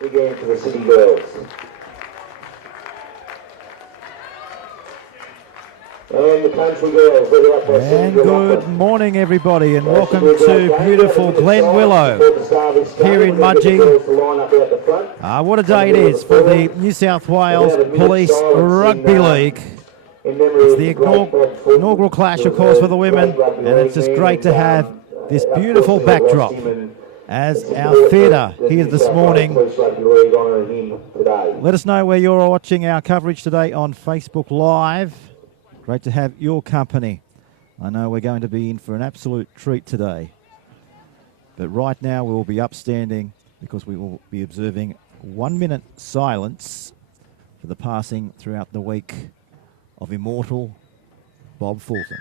Big hand for the City Girls. And the Country Girls lead out by And good morning, everybody, and welcome to beautiful Glen Willow here in Mudgee. What a day it is for the New South Wales Police Rugby League. It's the inaugural clash, of course, for the women, and it's just great to have this beautiful backdrop as our theatre here this morning. Let us know where you're watching our coverage today on Facebook Live. Great to have your company. I know we're going to be in for an absolute treat today. But right now we will be upstanding because we will be observing 1 minute silence for the passing throughout the week of immortal Bob Fulton.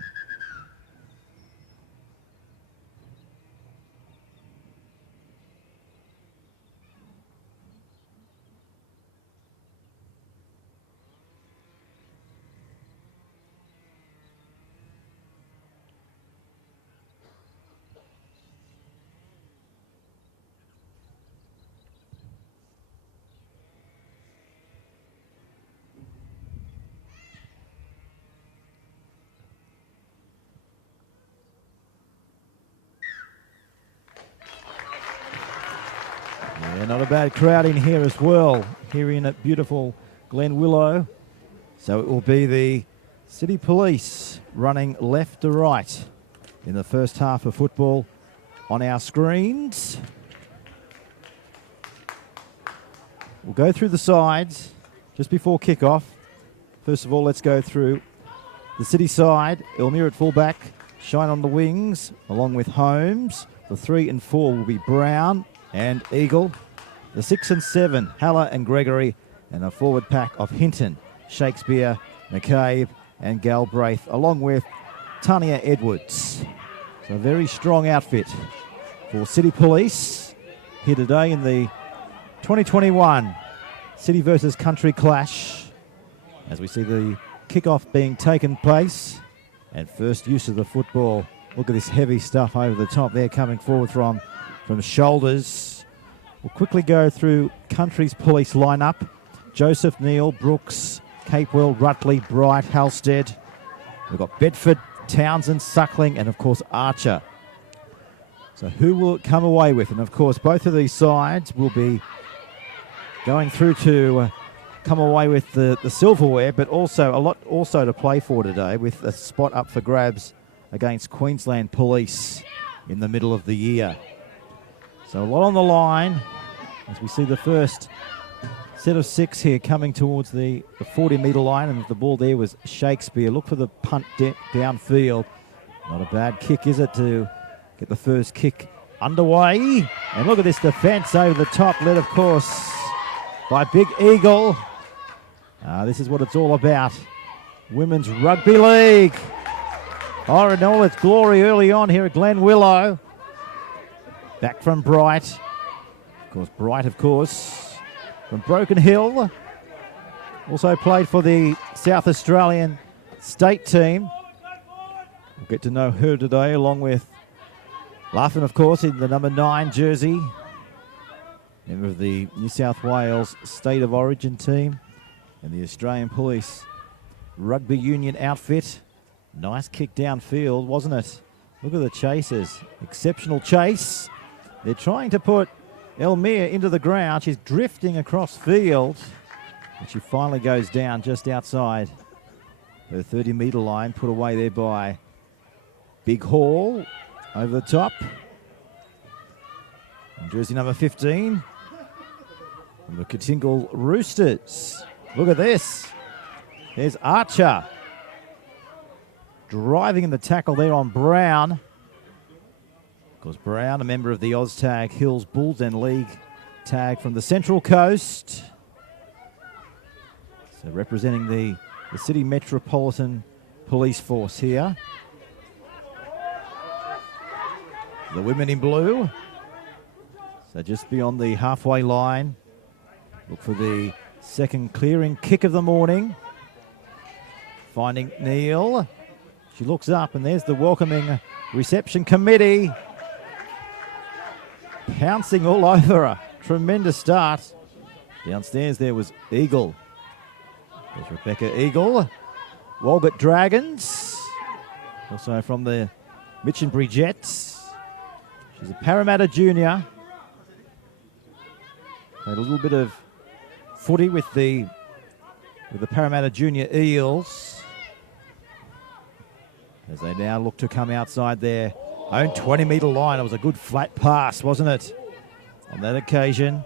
Yeah, not a bad crowd in here as well, here in at beautiful Glen Willow. So it will be the City Police running left to right in the first half of football on our screens. We'll go through the sides just before kickoff. First of all, let's go through the City side. Elmira at fullback, Shine on the wings, along with Holmes. The 3 and 4 will be Brown and Eagle. The 6 and 7, Haller and Gregory, and a forward pack of Hinton, Shakespeare, McCabe and Galbraith, along with Tania Edwards. So a very strong outfit for City Police here today in the 2021 City versus Country clash, as we see the kickoff being taken place and first use of the football. Look at this heavy stuff over the top there coming forward from shoulders. We'll quickly go through Country's Police lineup. Joseph, Neal, Brooks, Capewell, Rutley, Bright, Halstead. We've got Bedford, Townsend, Suckling, and of course Archer. So who will it come away with? And of course both of these sides will be going through to come away with the silverware, but also a lot also to play for today, with a spot up for grabs against Queensland Police in the middle of the year. So a lot on the line as we see the first set of 6 here coming towards the 40-metre line, and the ball there was Shakespeare. Look for the punt downfield. Not a bad kick, is it, to get the first kick underway? And look at this defence over the top, led, of course, by Big Eagle. This is what it's all about. Women's Rugby League. Oh, in all its glory early on here at Glen Willow. Back from Bright. Bright, of course, from Broken Hill. Also played for the South Australian state team. We'll get to know her today, along with Laughlin, of course, in the number 9 jersey. Member of the New South Wales State of Origin team and the Australian Police Rugby Union outfit. Nice kick downfield, wasn't it? Look at the chasers. Exceptional chase. They're trying to put Elmira into the ground. She's drifting across field, but she finally goes down just outside her 30-metre line, put away there by Big Hall over the top. And jersey number 15 from the Katingal Roosters. Look at this. There's Archer driving in the tackle there on Brown. Of course, Brown, a member of the OzTag Hills Bulls and League tag from the Central Coast. So representing the City Metropolitan Police Force here. The women in blue. So just beyond the halfway line. Look for the second clearing kick of the morning. Finding Neal. She looks up and there's the welcoming reception committee. Pouncing all over her. Tremendous start Downstairs there was Eagle. There's Rebecca Eagle. Walgett Dragons. Also from the Mitchenbury Jets. She's a Parramatta junior. Played a little bit of footy with the Parramatta Junior Eels, as they now look to come outside their own 20-metre line. It was a good flat pass, wasn't it, on that occasion?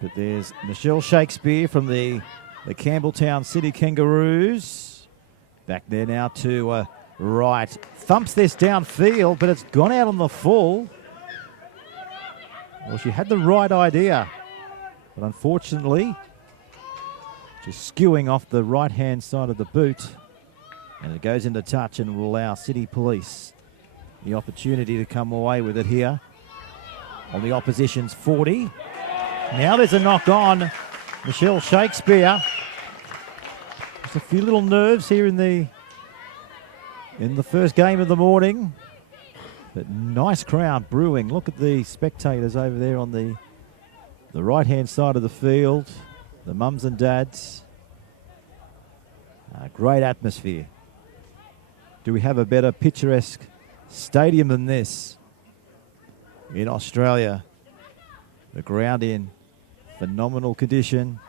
But there's Michelle Shakespeare from the Campbelltown City Kangaroos. Back there now to right. Thumps this downfield, but it's gone out on the full. Well, she had the right idea, but unfortunately, just skewing off the right-hand side of the boot. And it goes into touch and will allow City Police the opportunity to come away with it here on the opposition's 40. Now there's a knock on Michelle Shakespeare. Just a few little nerves here in the first game of the morning. But nice crowd brewing. Look at the spectators over there on the right-hand side of the field. The mums and dads. Great atmosphere. Do we have a better picturesque stadium than this in Australia? The ground in phenomenal condition.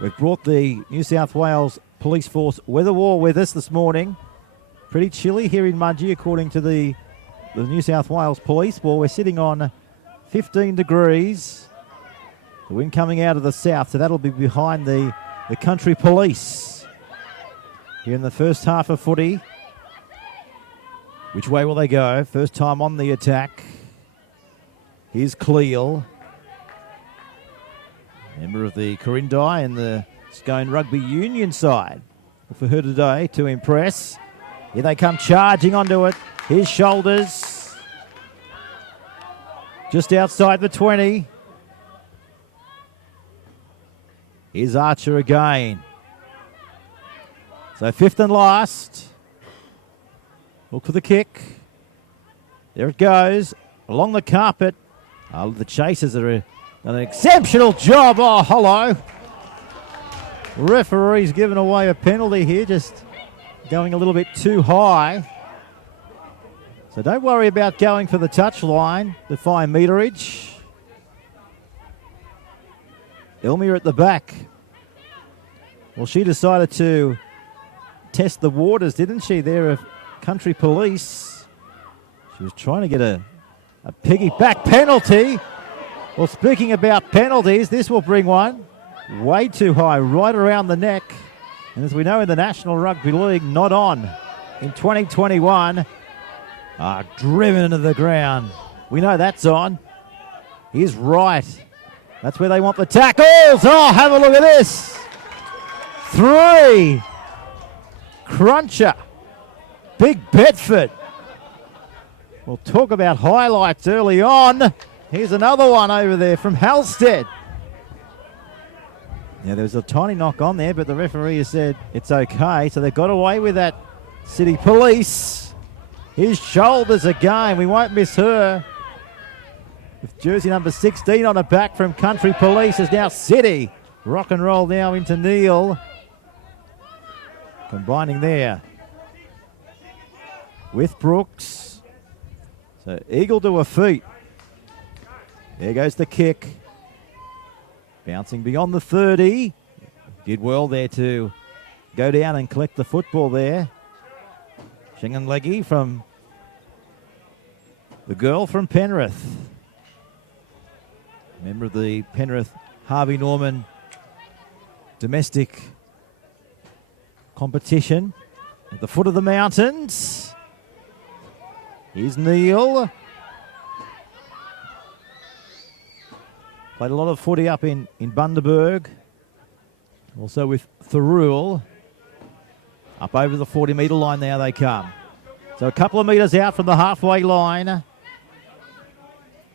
We've brought the New South Wales Police Force weather wall with us this morning. Pretty chilly here in Mudgee, according to the New South Wales Police. Well, we're sitting on 15 degrees. The wind coming out of the south, so that'll be behind the Country Police here in the first half of footy. Which way will they go? First time on the attack. Here's Cleal, member of the Corindai and the Scone Rugby Union side. For her today to impress. Here they come charging onto it. His shoulders. Just outside the 20. Here's Archer again. So fifth and last. Look for the kick. There it goes. Along the carpet. Oh, the Chasers are done an exceptional job. Oh, hello. Referee's given away a penalty here. Just going a little bit too high. So don't worry about going for the touchline. Defy meterage. Elmia at the back. Well, she decided to test the waters, didn't she, there of Country Police. She was trying to get a piggyback penalty. Well, speaking about penalties, this will bring one way too high, right around the neck. And as we know in the National Rugby League, not on in 2021. Driven into the ground. We know that's on. He's right. That's where they want the tackles. Oh, have a look at this. 3. Cruncher. Big Bedford. We'll talk about highlights early on. Here's another one over there from Halstead. Yeah, there was a tiny knock on there, but the referee has said it's okay. So they got away with that, City Police. His shoulders again. We won't miss her. With jersey number 16 on her back from Country Police is now City. Rock and roll now into Neil. Combining there with Brooks. So Eagle to her feet. There goes the kick. Bouncing beyond the 30. Did well there to go down and collect the football there. Shinganleggi from the girl from Penrith. Member of the Penrith Harvey Norman domestic competition at the foot of the mountains. Here's Neil. Played a lot of footy up in Bundaberg. Also with Thurul. Up over the 40-metre line now they come. So a couple of metres out from the halfway line.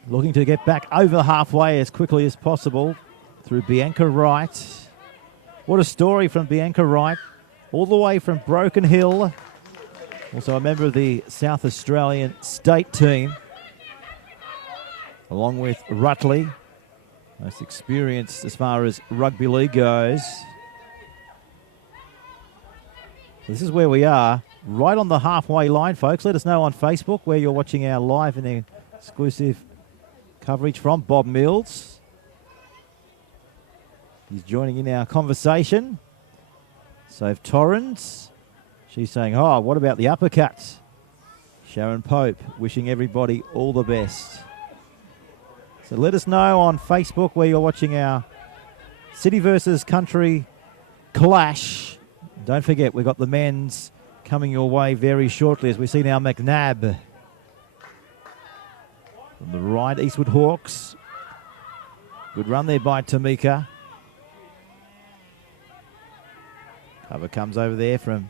Looking to get back over halfway as quickly as possible through Bianca Wright. What a story from Bianca Wright. All the way from Broken Hill. Also a member of the South Australian state team. Along with Rutley Most experienced as far as rugby league goes. This is where we are, right on the halfway line, folks. Let us know on Facebook where you're watching our live and exclusive coverage from. Bob Mills. He's joining in our conversation. Soph Torrens. She's saying, oh, what about the uppercut? Sharon Pope wishing everybody all the best. So let us know on Facebook where you're watching our City versus Country clash. Don't forget, we've got the men's coming your way very shortly as we see now McNabb. From the right, Eastwood Hawks. Good run there by Tamika. Cover comes over there from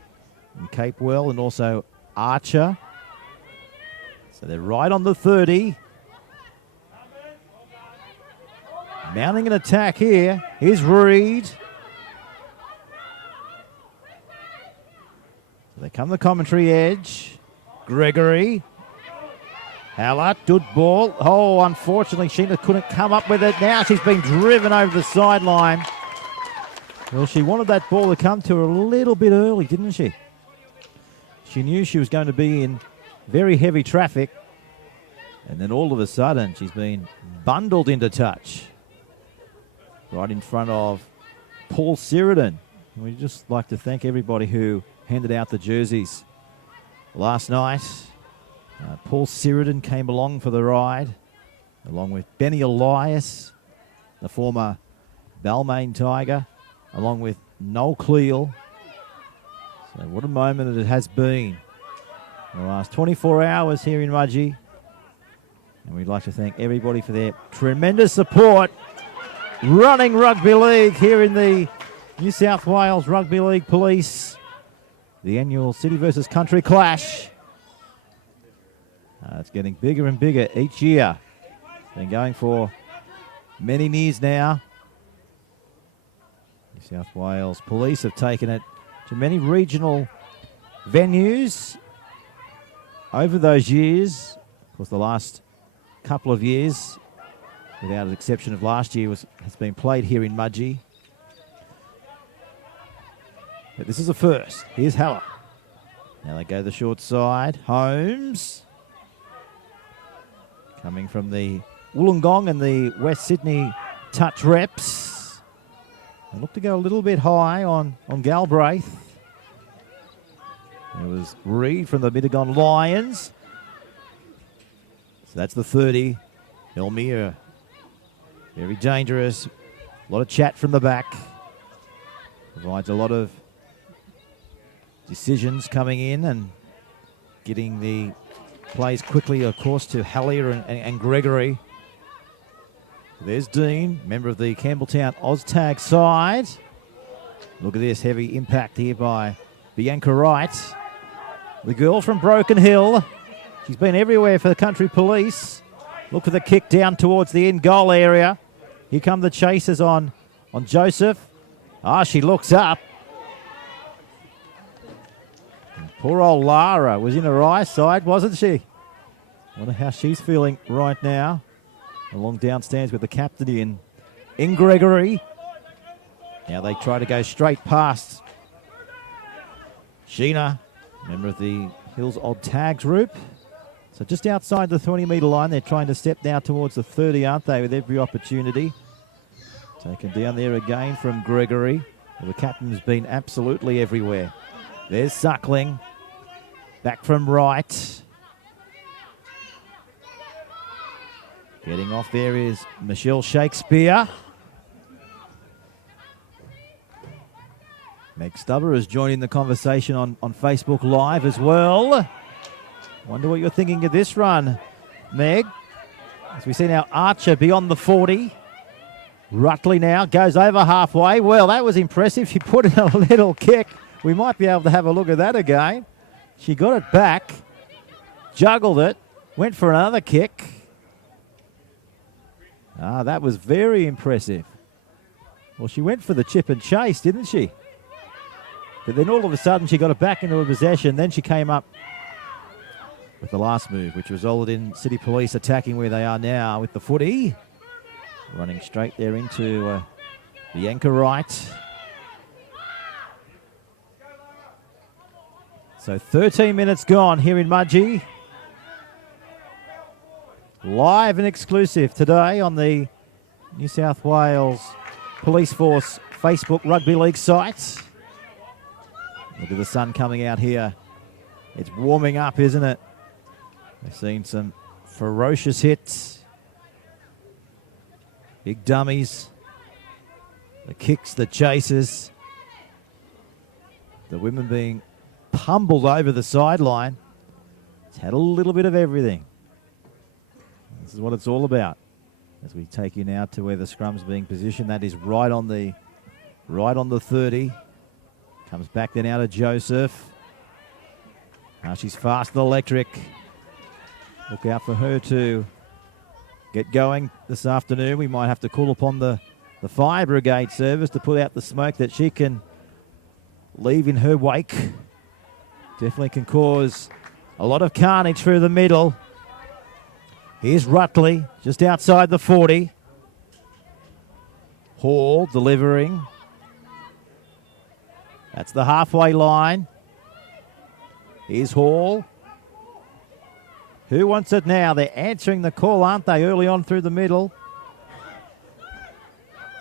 Capewell and also Archer. So they're right on the 30. Mounting an attack here. Here's Reed. So they come the commentary edge. Gregory. Hallett, good ball. Oh, unfortunately, Sheena couldn't come up with it. Now she's been driven over the sideline. Well, she wanted that ball to come to her a little bit early, didn't she? She knew she was going to be in very heavy traffic. And then all of a sudden, she's been bundled into touch. Right in front of Paul Sheridan. And we'd just like to thank everybody who handed out the jerseys last night. Paul Sheridan came along for the ride, along with Benny Elias, the former Balmain Tiger, along with Noel Cleal. So what a moment it has been in the last 24 hours here in Mudgee. And we'd like to thank everybody for their tremendous support. Running rugby league here in the New South Wales Rugby League Police. The annual City versus Country clash. It's getting bigger and bigger each year. It's been going for many years now. New South Wales Police have taken it to many regional venues over those years. Of course, the last couple of years, without an exception of last year, has been played here in Mudgee. But this is a first. Here's Haller. Now they go the short side. Holmes. Coming from the Wollongong and the West Sydney touch reps. They look to go a little bit high on Galbraith. It was Reed from the Mittagong Lions. So that's the 30. Elmira. Very dangerous. A lot of chat from the back. Provides a lot of decisions coming in and getting the plays quickly, of course, to Hallier and Gregory. There's Dean, member of the Campbelltown Oztag side. Look at this heavy impact here by Bianca Wright. The girl from Broken Hill. She's been everywhere for the Country Police. Look for the kick down towards the end goal area. Here come the chasers on Joseph. She looks up. Poor old Lara was in her eyesight, wasn't she? Wonder how she's feeling right now. Along downstairs with the captain in Gregory. Now they try to go straight past Sheena, member of the Hills Odd Tag group. So just outside the 20-metre line, they're trying to step now towards the 30, aren't they, with every opportunity. Taken down there again from Gregory. Well, the captain's been absolutely everywhere. There's Suckling. Back from right. Getting off there is Michelle Shakespeare. Meg Stubber has joined in the conversation on Facebook Live as well. Wonder what you're thinking of this run, Meg. As we see now Archer beyond the 40. Rutley now goes over halfway. Well, that was impressive. She put in a little kick. We might be able to have a look at that again. She got it back, juggled it, went for another kick. That was very impressive. Well, she went for the chip and chase, didn't she? But then all of a sudden she got it back into her possession. Then she came up with the last move, which resulted in City Police attacking where they are now with the footy. Running straight there into the anchor right. So 13 minutes gone here in Mudgee. Live and exclusive today on the New South Wales Police Force Facebook Rugby League site. Look at the sun coming out here. It's warming up, isn't it? We've seen some ferocious hits. Big dummies. The kicks, the chases. The women being pummeled over the sideline. It's had a little bit of everything. This is what it's all about. As we take you now to where the scrum's being positioned, that is right on the 30. Comes back then out of Joseph. Now she's fast and electric. Look out for her to get going this afternoon. We might have to call upon the fire brigade service to put out the smoke that she can leave in her wake. Definitely can cause a lot of carnage through the middle. Here's Rutley, just outside the 40. Hall delivering. That's the halfway line. Here's Hall. Who wants it now? They're answering the call, aren't they, early on through the middle?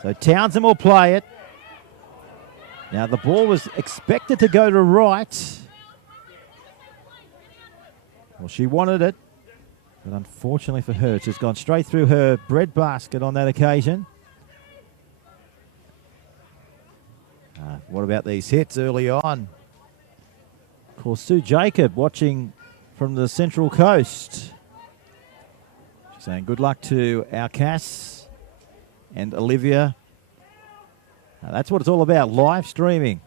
So Townsend will play it. Now the ball was expected to go to right. Well, she wanted it, but unfortunately for her, it's just gone straight through her breadbasket on that occasion. What about these hits early on? Of course, Sue Jacob watching from the Central Coast. She's saying good luck to our Cass and Olivia. That's what it's all about, live streaming.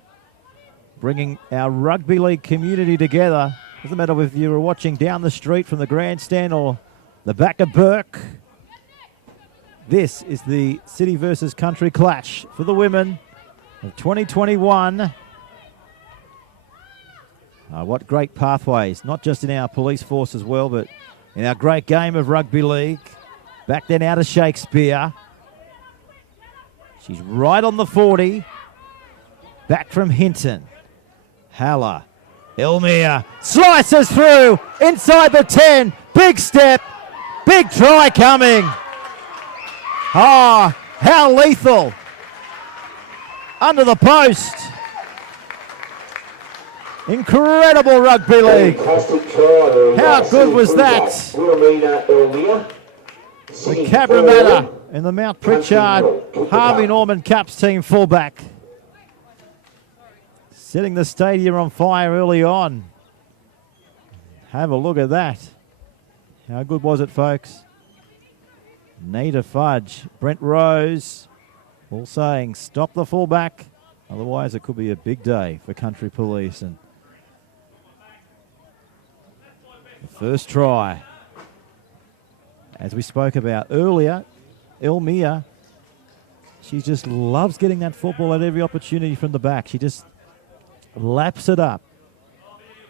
Bringing our rugby league community together. Doesn't matter if you were watching down the street from the grandstand or the back of Burke. This is the City versus Country clash for the women of 2021. What great pathways, not just in our police force as well, but in our great game of rugby league. Back then out of Shakespeare. She's right on the 40. Back from Hinton. Haller. Elmere slices through inside the 10. Big step. Big try coming. Ah, how lethal. Under the post. Incredible rugby league. How good was that? The Cabramatta and the Mount Pritchard Harvey Norman Cups team fullback. Setting the stadium on fire early on. Have a look at that. How good was it, folks? Nita Fudge, Brent Rose, all saying stop the fullback. Otherwise, it could be a big day for Country Police. And the first try, as we spoke about earlier, Elmere, she just loves getting that football at every opportunity from the back. She just laps it up.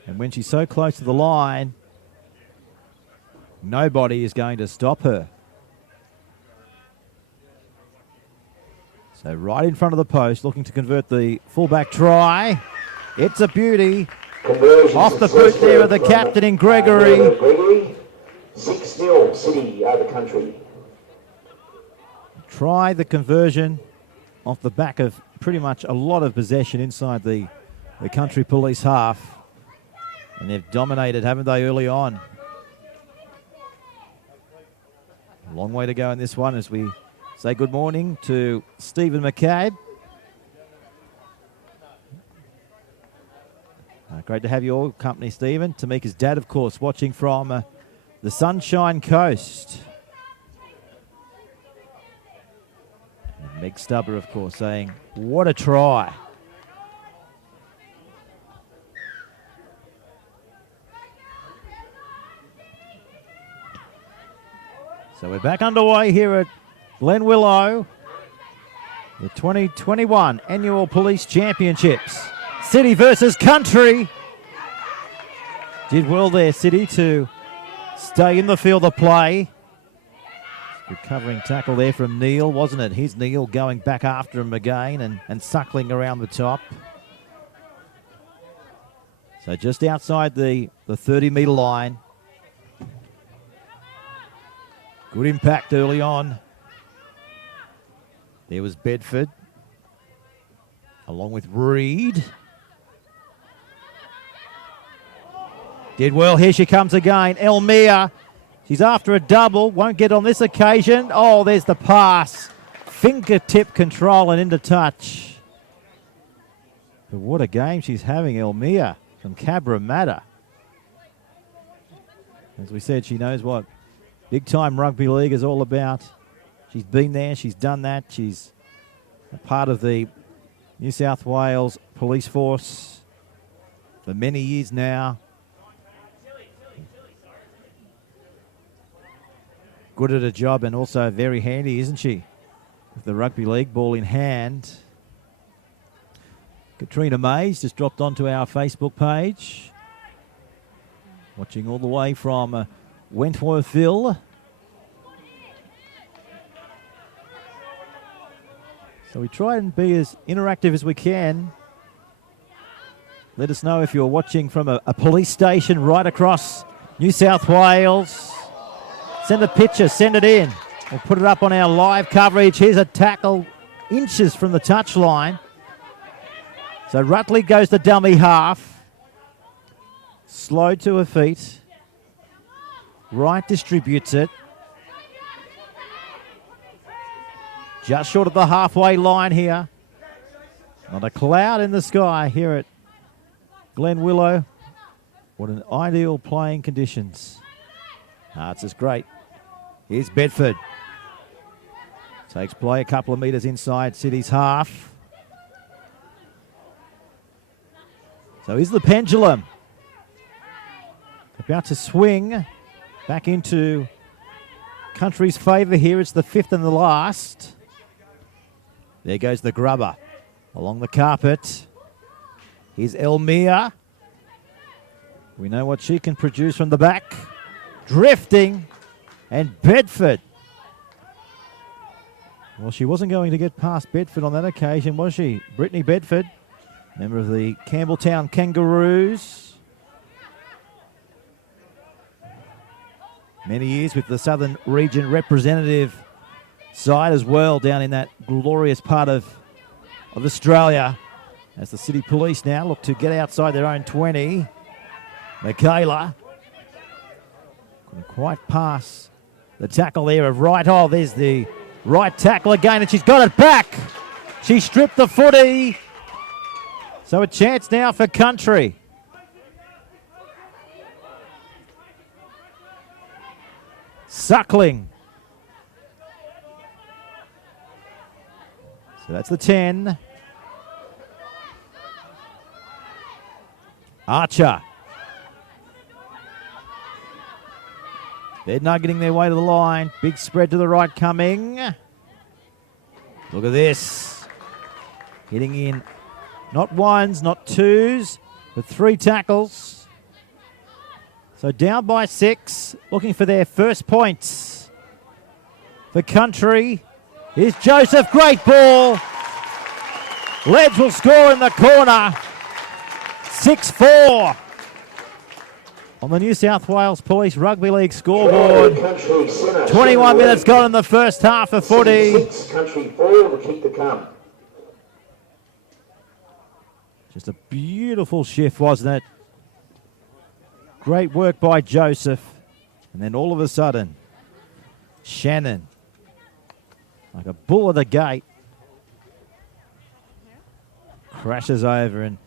And when she's so close to the line, nobody is going to stop her. So right in front of the post, looking to convert the fullback try. It's a beauty. Off the boot there of the captain in Gregory. 6-0, City over Country. Try the conversion off the back of pretty much a lot of possession inside the Country Police half. And they've dominated, haven't they, early on? A long way to go in this one as we say good morning to Stephen McCabe. Great to have you all company, Stephen. Tamika's dad, of course, watching from the Sunshine Coast. And Meg Stubber, of course, saying, what a try. So we're back underway here at Glen Willow. The 2021 Annual Police Championships. City versus Country. Did well there, City, to stay in the field of play. Recovering tackle there from Neil, wasn't it? Here's Neil going back after him again and suckling around the top. So just outside the 30-metre line. Good impact early on. There was Bedford, along with Reed. Did well. Here she comes again. Elmia. She's after a double. Won't get on this occasion. Oh, there's the pass. Fingertip control and into touch. But what a game she's having, Elmia from Cabramatta. As we said, she knows what big-time rugby league is all about. She's been there. She's done that. She's a part of the New South Wales police force for many years now. Good at her job and also very handy, isn't she? With the rugby league ball in hand. Katrina Mays just dropped onto our Facebook page. Watching all the way from Wentworthville. So we try and be as interactive as we can. Let us know if you're watching from a police station right across New South Wales. Send a picture, send it in. We'll put it up on our live coverage. Here's a tackle inches from the touchline. So Rutley goes to dummy half. Slow to her feet. Wright distributes it. Just short of the halfway line here. Not a cloud in the sky here at Glen Willow. What an ideal playing conditions. It's just great. Here's Bedford. Takes play a couple of metres inside City's half. So is the pendulum about to swing back into Country's favour here. It's the fifth and the last. There goes the grubber along the carpet. Here's Elmia. We know what she can produce from the back. Drifting. And Bedford. Well, she wasn't going to get past Bedford on that occasion, was she? Brittany Bedford, member of the Campbelltown Kangaroos. Many years with the Southern Region representative side as well, down in that glorious part of Australia. As the City Police now look to get outside their own 20. Michaela couldn't quite pass the tackle there of Wright. Oh, there's the right tackle again, and she's got it back. She stripped the footy. So a chance now for Country. Suckling. So that's the 10. Archer. They're nuggeting their way to the line. Big spread to the right coming. Look at this. Hitting in not ones, not twos, but 3 tackles. So down by 6, looking for their first points. For Country. Here's Joseph, great ball. Ledge will score in the corner. 6-4 on the New South Wales Police Rugby League scoreboard. 21 minutes gone in the first half of footy. Country 4, the kick to come. Just a beautiful shift, wasn't it? Great work by Joseph. And then all of a sudden, Shannon, like a bull at the gate, crashes over. And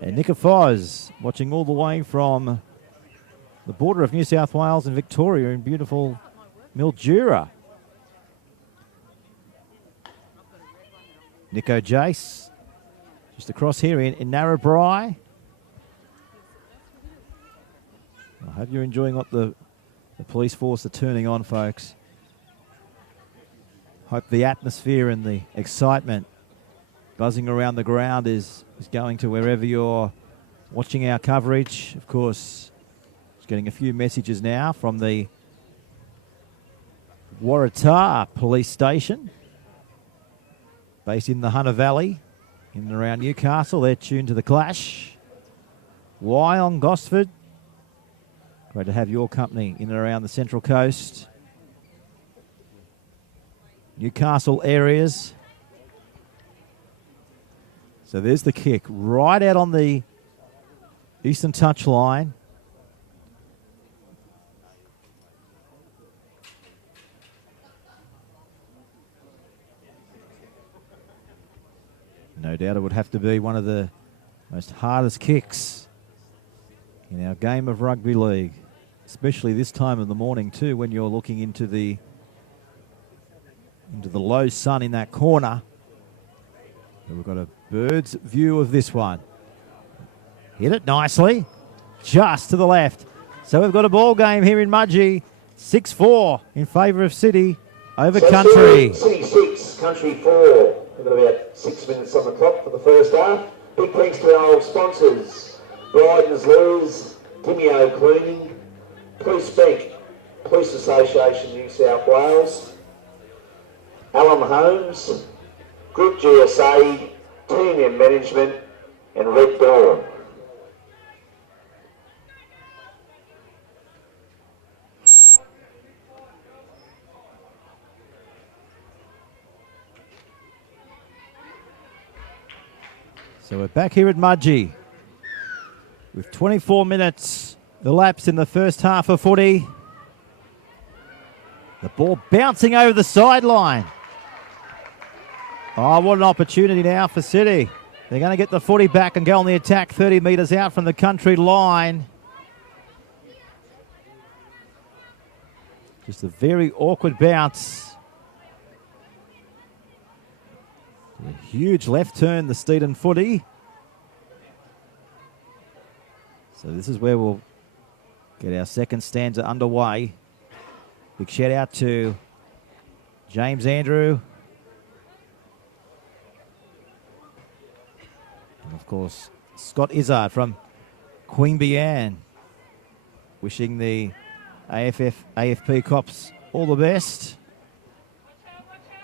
Nicker Foz, watching all the way from the border of New South Wales and Victoria in beautiful Mildura. Nico Jace, just across here in Narrabri. I hope you're enjoying what the police force are turning on, folks. Hope the atmosphere and the excitement buzzing around the ground is going to wherever you're watching our coverage. Of course, just getting a few messages now from the Waratah Police Station, based in the Hunter Valley, in and around Newcastle. They're tuned to the clash. Wyong, Gosford. Great to have your company in and around the Central Coast. Newcastle areas. So there's the kick, right out on the eastern touch line. No doubt it would have to be one of the most hardest kicks in our game of rugby league, especially this time of the morning too, when you're looking into the low sun in that corner. But we've got a bird's view of this one. Hit it nicely, just to the left. So we've got a ball game here in Mudgee. 6-4 in favour of City over Country. City 6, Country 4. We've got about 6 minutes on the clock for the first half. Big thanks to our sponsors, Bryden's Lures, Timio Cleaning, Police Bank, Police Association New South Wales, Allen Homes, Group GSA, TNM Management, and Red Dawn. So we're back here at Mudgee with 24 minutes elapsed in the first half of footy. The ball bouncing over the sideline. Oh, what an opportunity now for City. They're going to get the footy back and go on the attack 30 metres out from the Country line. Just a very awkward bounce. A huge left turn, the Steedon footy. So this is where we'll get our second stanza underway. Big shout out to James Andrew. And of course, Scott Izzard from Queanbeyan. Wishing the AFP Cops all the best.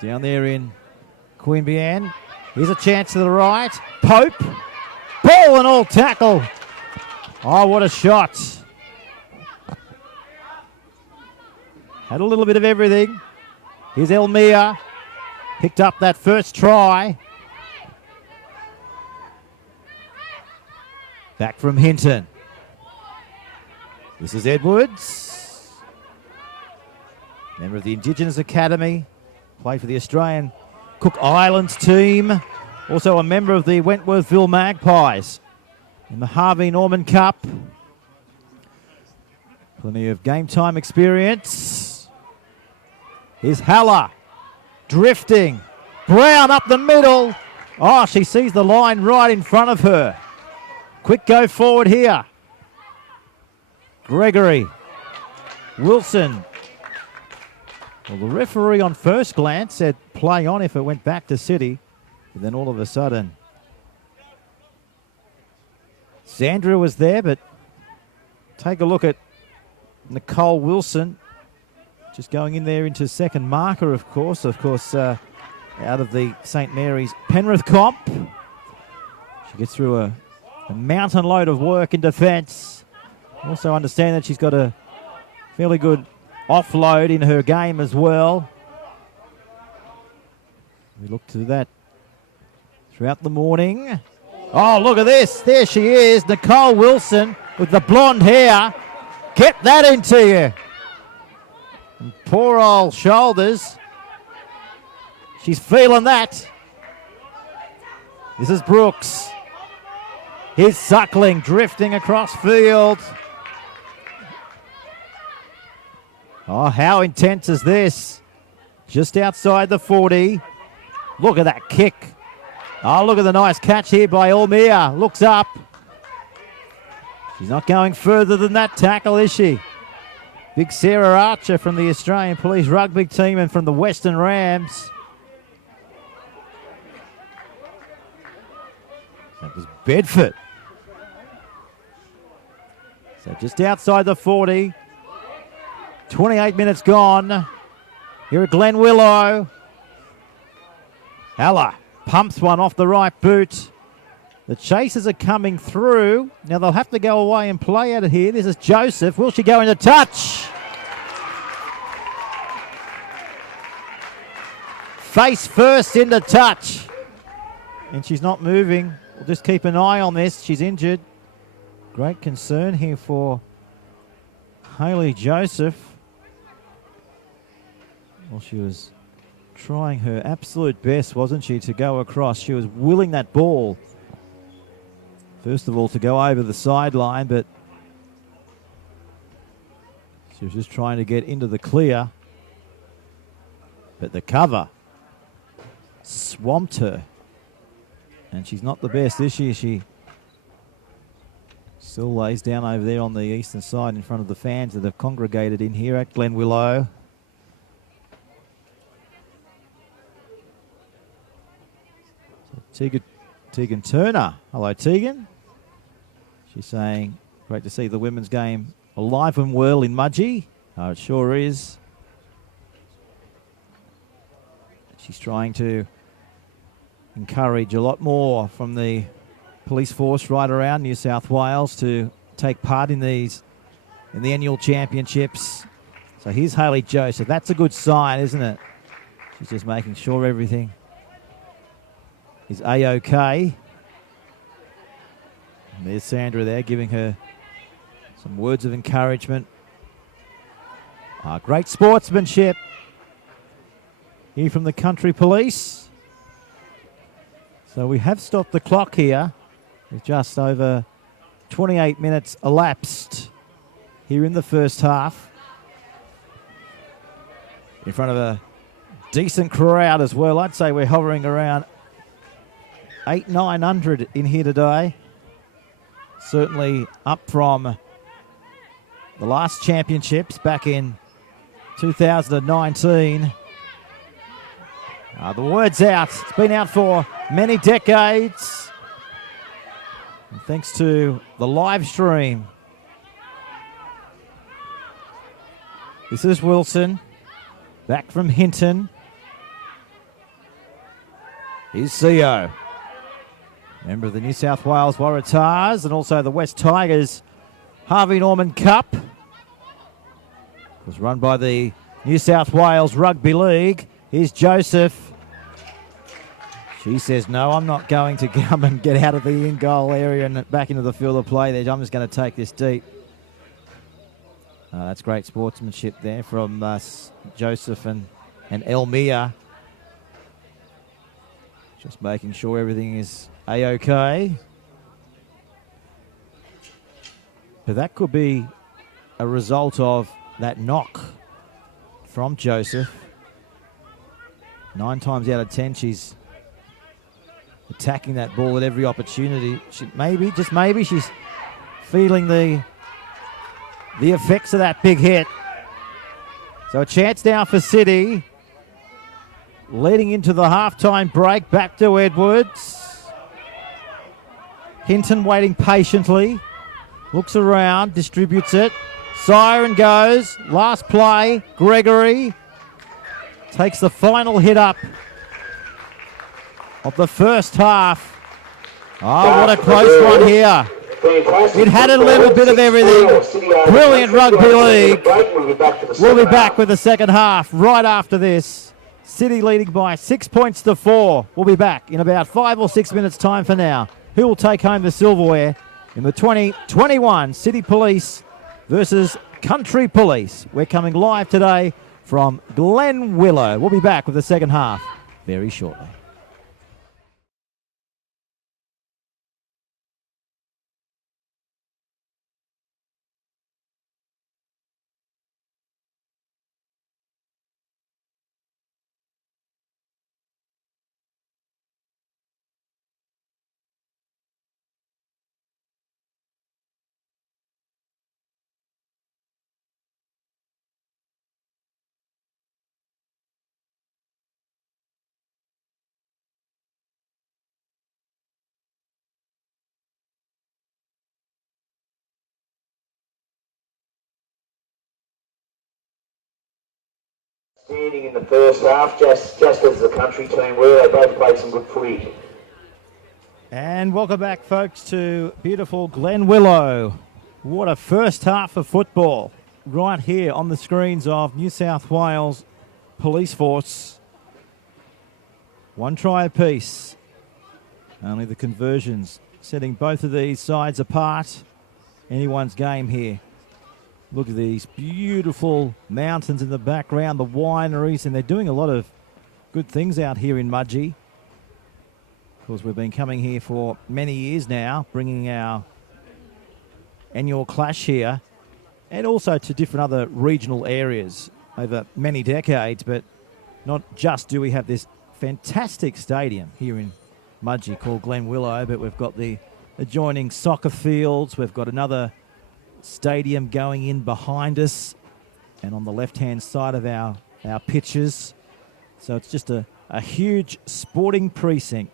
Down there in Queanbeyan. Here's a chance to the right. Pope. Ball and all tackle. Oh, what a shot. Had a little bit of everything. Here's Elmia. Picked up that first try. Back from Hinton. This is Edwards. Member of the Indigenous Academy. Played for the Australian Cook Islands team. Also a member of the Wentworthville Magpies in the Harvey Norman Cup. Plenty of game time experience. Here's Haller. Drifting. Brown up the middle. Oh, she sees the line right in front of her. Quick go forward here. Gregory. Wilson. Well, the referee on first glance said play on if it went back to City. And then all of a sudden, Sandra was there, but take a look at Nicole Wilson. Just going in there into second marker, of course. Out of the St. Mary's Penrith comp. She gets through a mountain load of work in defence. Also understand that she's got a fairly good offload in her game as well. We look to that throughout the morning. Oh, look at this. There she is, Nicole Wilson with the blonde hair. Get that into you. And poor old shoulders. She's feeling that. This is Brooks. Here's Suckling drifting across field. Oh, how intense is this? Just outside the 40. Look at that kick. Oh, look at the nice catch here by Elmia. Looks up. She's not going further than that tackle, is she? Big Sarah Archer from the Australian Police Rugby team and from the Western Rams. That was Bedford. So just outside the 40. 28 minutes gone. here at Glen Willow. Ella pumps one off the right boot. The chasers are coming through. Now they'll have to go away and play out of here. This is Joseph. Will she go into touch? Face first into touch. And she's not moving. We'll just keep an eye on this. She's injured. Great concern here for Hayley Joseph. Well, she was trying her absolute best, wasn't she, to go across. She was willing that ball, first of all, to go over the sideline, but she was just trying to get into the clear. But the cover swamped her. And she's not the best this year. She still lays down over there on the eastern side in front of the fans that have congregated in here at Glen Willow. Tegan Turner. Hello, Tegan. She's saying, great to see the women's game alive and well in Mudgee. Oh, it sure is. She's trying to encourage a lot more from the police force right around New South Wales to take part in the annual championships. So here's Hayley Joseph. That's a good sign, isn't it? She's just making sure everything is A-OK. And there's Sandra there giving her some words of encouragement. Great sportsmanship here from the Country Police. So we have stopped the clock here with just over 28 minutes elapsed here in the first half. In front of a decent crowd as well. I'd say we're hovering around 800-900 in here today. Certainly up from the last championships back in 2019. The word's out. It's been out for many decades. And thanks to the live stream. This is Wilson. Back from Hinton. Here's CO. Member of the New South Wales Waratahs and also the West Tigers Harvey Norman Cup. It was run by the New South Wales Rugby League. Here's Joseph. She says, no, I'm not going to come and get out of the in-goal area and back into the field of play there. I'm just going to take this deep. That's great sportsmanship there from Joseph and Elmia. Just making sure everything is A-OK. But that could be a result of that knock from Joseph. 9 times out of 10, she's attacking that ball at every opportunity. Maybe, just maybe, she's feeling the effects of that big hit. So a chance now for City. Leading into the halftime break, back to Edwards. Hinton waiting patiently. Looks around, distributes it. Siren goes. Last play, Gregory takes the final hit up of the first half. Oh, what a close one here. It had a little bit of everything. Brilliant rugby league. We'll be back with the second half right after this. City leading by 6 points to 4. We'll be back in about 5 or 6 minutes time for now. Who will take home the silverware in the 2021 City Police versus Country Police? We're coming live today from Glen Willow. We'll be back with the second half very shortly. Standing in the first half, just as the country team were, they both played some good footy. And welcome back, folks, to beautiful Glen Willow. What a first half of football right here on the screens of New South Wales Police Force. One try apiece. Only the conversions setting both of these sides apart. Anyone's game here. Look at these beautiful mountains in the background, the wineries, and they're doing a lot of good things out here in Mudgee. Of course, we've been coming here for many years now, bringing our annual clash here, and also to different other regional areas over many decades. But not just do we have this fantastic stadium here in Mudgee called Glen Willow, but we've got the adjoining soccer fields. We've got another stadium going in behind us and on the left-hand side of our pitches. So it's just a huge sporting precinct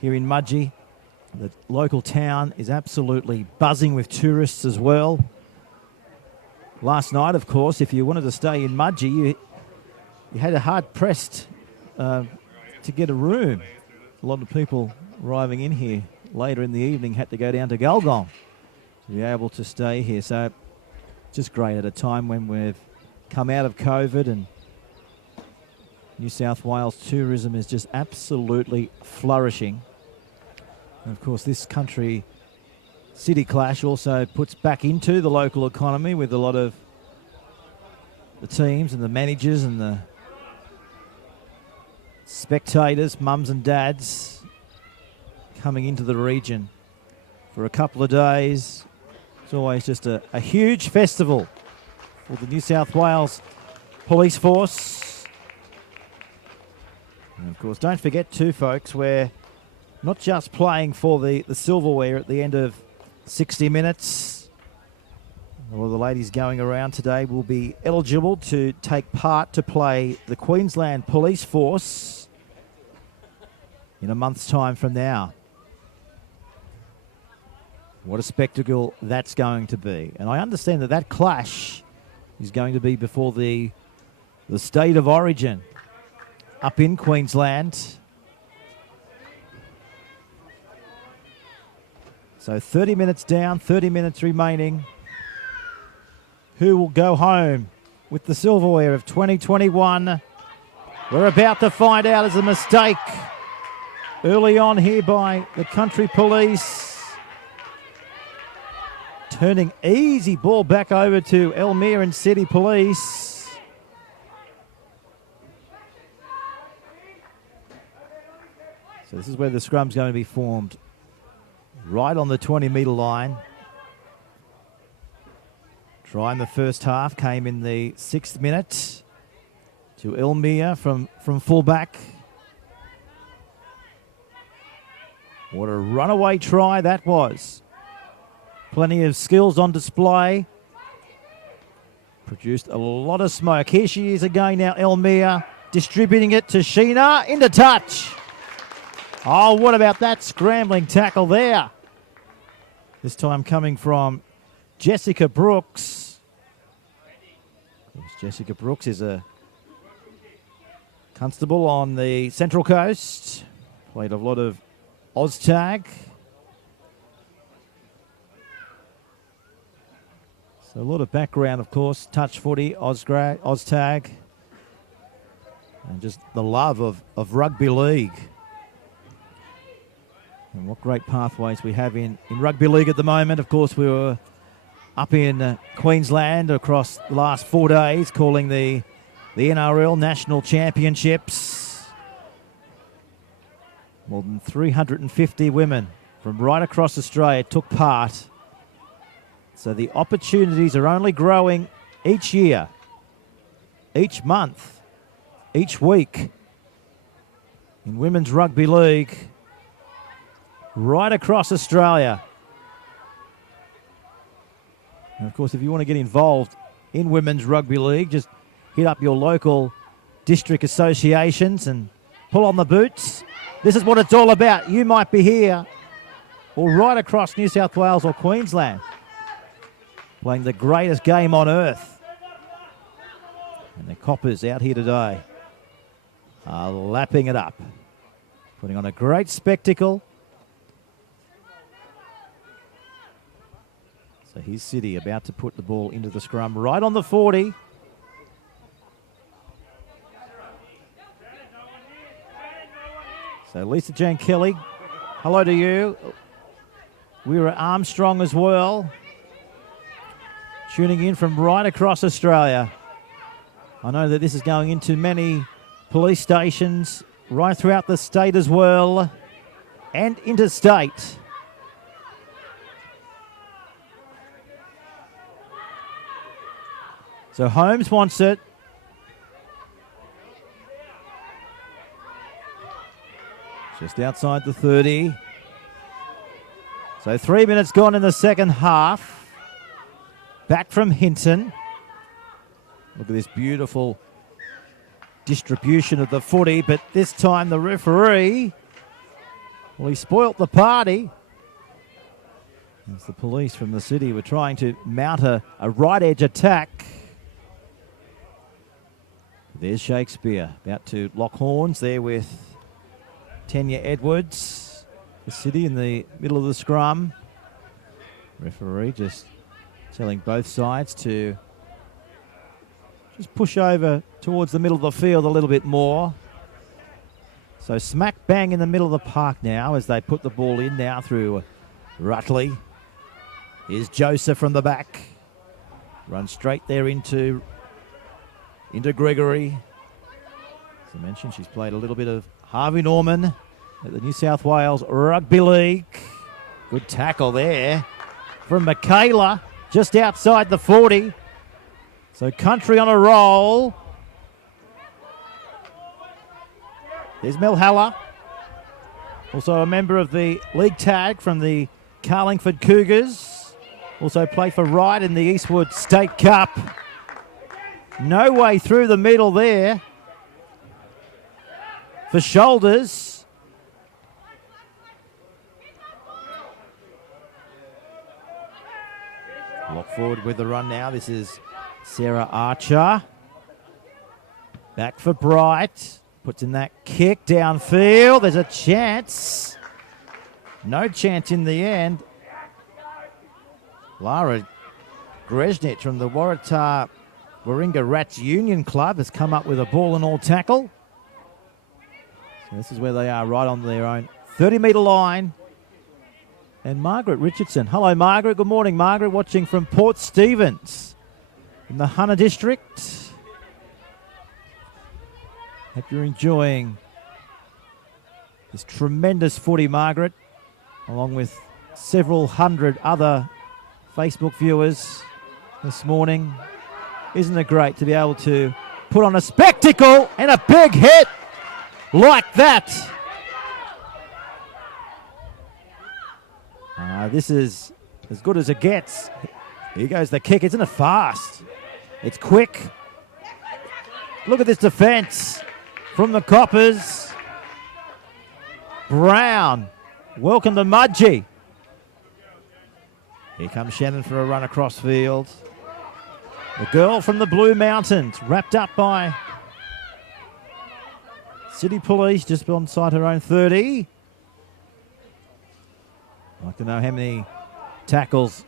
here in Mudgee. The local town is absolutely buzzing with tourists as well. Last night, of course, if you wanted to stay in Mudgee, you had a hard-pressed to get a room. A lot of people arriving in here later in the evening had to go down to Gulgong to be able to stay here. So just great at a time when we've come out of COVID and New South Wales tourism is just absolutely flourishing. And of course, this country city clash also puts back into the local economy with a lot of the teams and the managers and the spectators, mums and dads, coming into the region for a couple of days. It's always just a huge festival for the New South Wales Police Force. And of course, don't forget too, folks, we're not just playing for the silverware at the end of 60 minutes. All of the ladies going around today will be eligible to take part to play the Queensland Police Force in a month's time from now. What a spectacle that's going to be. And I understand that clash is going to be before the state of origin up in Queensland. So 30 minutes down, 30 minutes remaining. Who will go home with the silverware of 2021? We're about to find out. As a mistake early on here by the country police. Turning easy ball back over to Elmere and City Police. So this is where the scrum's going to be formed. Right on the 20-metre line. Try in the first half, came in the 6th minute to Elmere from fullback. What a runaway try that was. Plenty of skills on display. Produced a lot of smoke. Here she is again now, Elmere, distributing it to Sheena, into touch. Oh, what about that scrambling tackle there? This time coming from Jessica Brooks. Jessica Brooks is a constable on the Central Coast. Played a lot of Oztag. So a lot of background, of course. Touch footy, Oztag. And just the love of rugby league. And what great pathways we have in rugby league at the moment. Of course, we were up in Queensland across the last 4 days calling the NRL National Championships. More than 350 women from right across Australia took part. So the opportunities are only growing each year, each month, each week in women's rugby league right across Australia. And of course, if you want to get involved in women's rugby league, just hit up your local district associations and pull on the boots. This is what it's all about. You might be here or right across New South Wales or Queensland playing the greatest game on earth. And the Coppers out here today are lapping it up, putting on a great spectacle. So here's City about to put the ball into the scrum right on the 40. So Lisa Jane Kelly, hello to you. We're at Armstrong as well, tuning in from right across Australia. I know that this is going into many police stations right throughout the state as well, and interstate. So Holmes wants it. Just outside the 30. So 3 minutes gone in the second half. Back from Hinton. Look at this beautiful distribution of the footy, but this time the referee, well, he spoilt the party. As the police from the city were trying to mount a right edge attack. There's Shakespeare about to lock horns there with Tanya Edwards. The city in the middle of the scrum. Referee just telling both sides to just push over towards the middle of the field a little bit more. So smack bang in the middle of the park now as they put the ball in now through Rutley. Here's Joseph from the back. Run straight there into Gregory. As I mentioned, she's played a little bit of Harvey Norman at the New South Wales Rugby League. Good tackle there from Michaela just outside the 40. So Country on a roll. There's Mel Haller, also a member of the league tag from the Carlingford Cougars. Also played for Wright in the Eastwood State Cup. No way through the middle there for Shoulders. Lock forward with the run now. This is Sarah Archer. Back for Bright. Puts in that kick downfield. There's a chance. No chance in the end. Lara Gresnich from the Waratah Warringah Rats Union Club has come up with a ball and all tackle. So this is where they are, right on their own 30-metre line. And Margaret Richardson. Hello, Margaret. Good morning, Margaret. Watching from Port Stephens in the Hunter District. Hope you're enjoying this tremendous footy, Margaret, along with several hundred other Facebook viewers this morning. Isn't it great to be able to put on a spectacle and a big hit like that? This is as good as it gets. Here goes the kick. Isn't it fast? It's quick. Look at this defence from the Coppers. Brown. Welcome to Mudgee. Here comes Shannon for a run across field. The girl from the Blue Mountains, wrapped up by City Police, just onside her own 30. I'd like to know how many tackles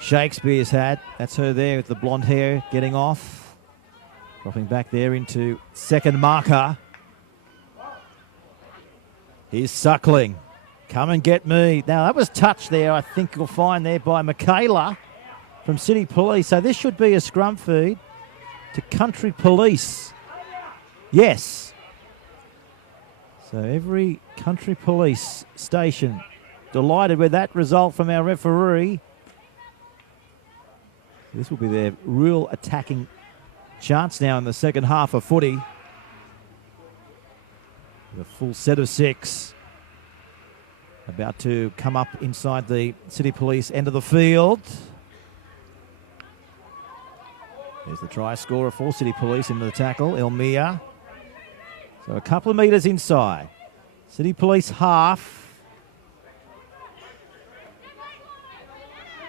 Shakespeare's had. That's her there with the blonde hair getting off. Dropping back there into second marker. Here's Suckling. Come and get me. Now, that was touched there, I think you'll find there by Michaela from City Police. So this should be a scrum feed to Country Police. Yes. So every Country Police station delighted with that result from our referee. This will be their real attacking chance now in the second half of footy. The full set of 6 about to come up inside the City Police end of the field. There's the try scorer for City Police into the tackle, Elmia. So a couple of metres inside. City Police half.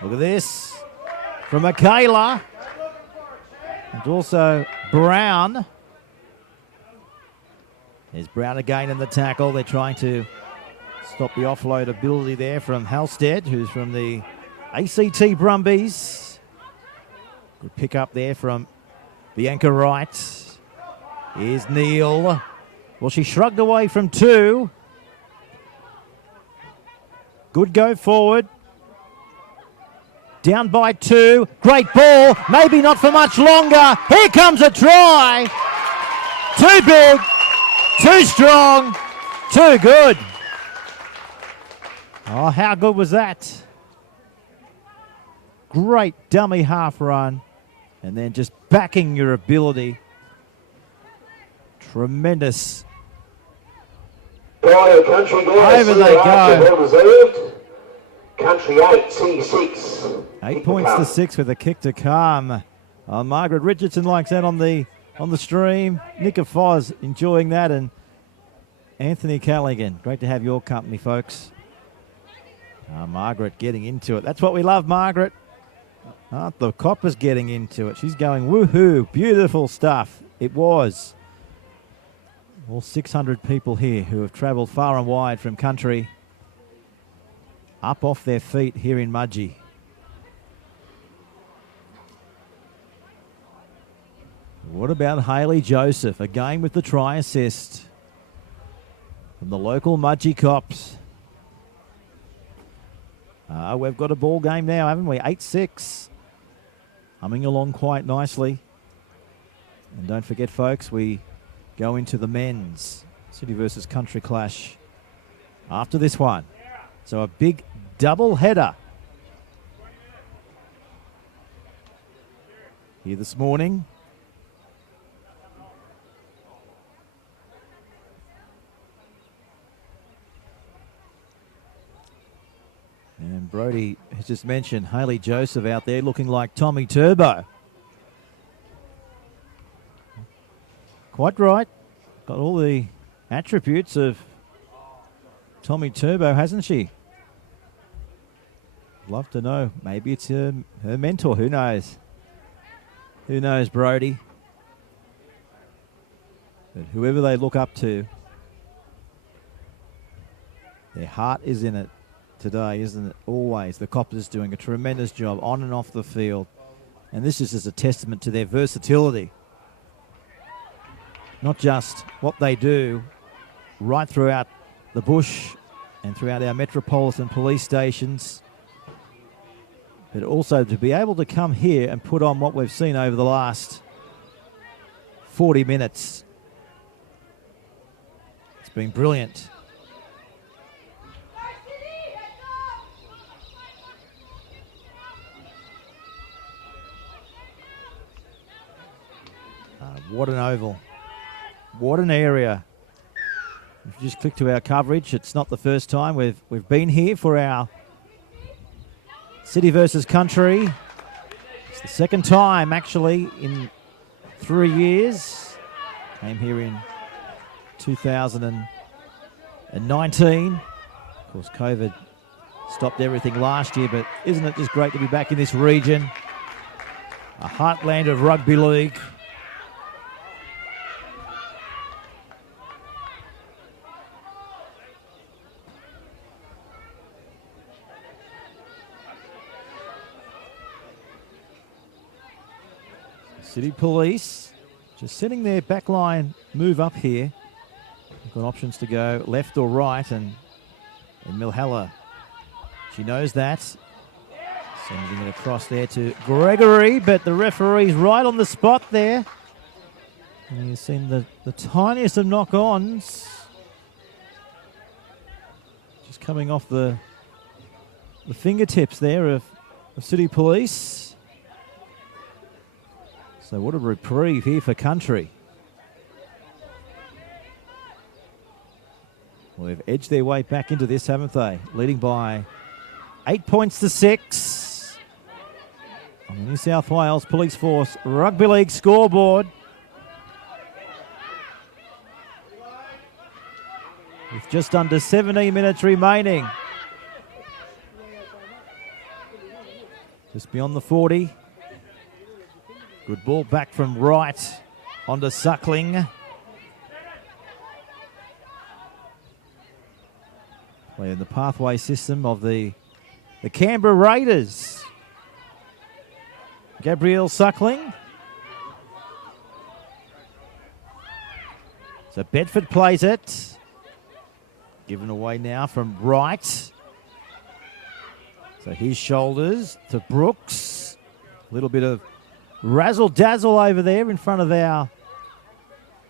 Look at this from Michaela. And also Brown. There's Brown again in the tackle. They're trying to stop the offload ability there from Halstead, who's from the ACT Brumbies. Good pick up there from Bianca Wright. Here's Neal. Well, she shrugged away from two. Good go forward. Down by two. Great ball. Maybe not for much longer. Here comes a try. Too big. Too strong. Too good. Oh, how good was that? Great dummy half run. And then just backing your ability. Tremendous. Country guys. Over they go. Well deserved. Country 8, C6. 8 points to 6 with a kick to come. Margaret Richardson likes that on the stream. Nick of Foz enjoying that, and Anthony Callaghan. Great to have your company, folks. Margaret getting into it. That's what we love, Margaret. The Copper's getting into it. She's going woohoo. Beautiful stuff. It was. All 600 people here who have travelled far and wide from country up off their feet here in Mudgee. What about Hayley Joseph? Again with the try assist from the local Mudgee Cops. We've got a ball game now, haven't we? 8-6. Humming along quite nicely. And don't forget, folks, we go into the men's City versus Country clash after this one. So a big double header here this morning. And Brody has just mentioned Hayley Joseph out there looking like Tommy Turbo. Quite right. Got all the attributes of Tommy Turbo, hasn't she? Love to know. Maybe it's her mentor. Who knows? Who knows, Brody? But whoever they look up to, their heart is in it today, isn't it? Always. The Coppers doing a tremendous job on and off the field. And this is just a testament to their versatility. Not just what they do right throughout the bush and throughout our metropolitan police stations, but also to be able to come here and put on what we've seen over the last 40 minutes. It's been brilliant. What an oval. What an area. If you just click to our coverage, it's not the first time we've been here for our City versus Country. It's the second time, actually, in 3 years. Came here in 2019. Of course, COVID stopped everything last year, but isn't it just great to be back in this region? A heartland of rugby league. City Police just setting their back line move up here. They've got options to go left or right, and Milhalla, she knows that. Sending it across there to Gregory, but the referee's right on the spot there. And you've seen the tiniest of knock-ons. Just coming off the fingertips there of City Police. So what a reprieve here for Country. Well, they've edged their way back into this, haven't they? Leading by 8 points to 6 on the New South Wales Police Force Rugby League scoreboard. With just under 17 minutes remaining. Just beyond the 40. Good ball back from right onto Suckling. Playing the pathway system of the Canberra Raiders. Gabrielle Suckling. So Bedford plays it. Given away now from right. So his shoulders to Brooks. A little bit of razzle-dazzle over there in front of our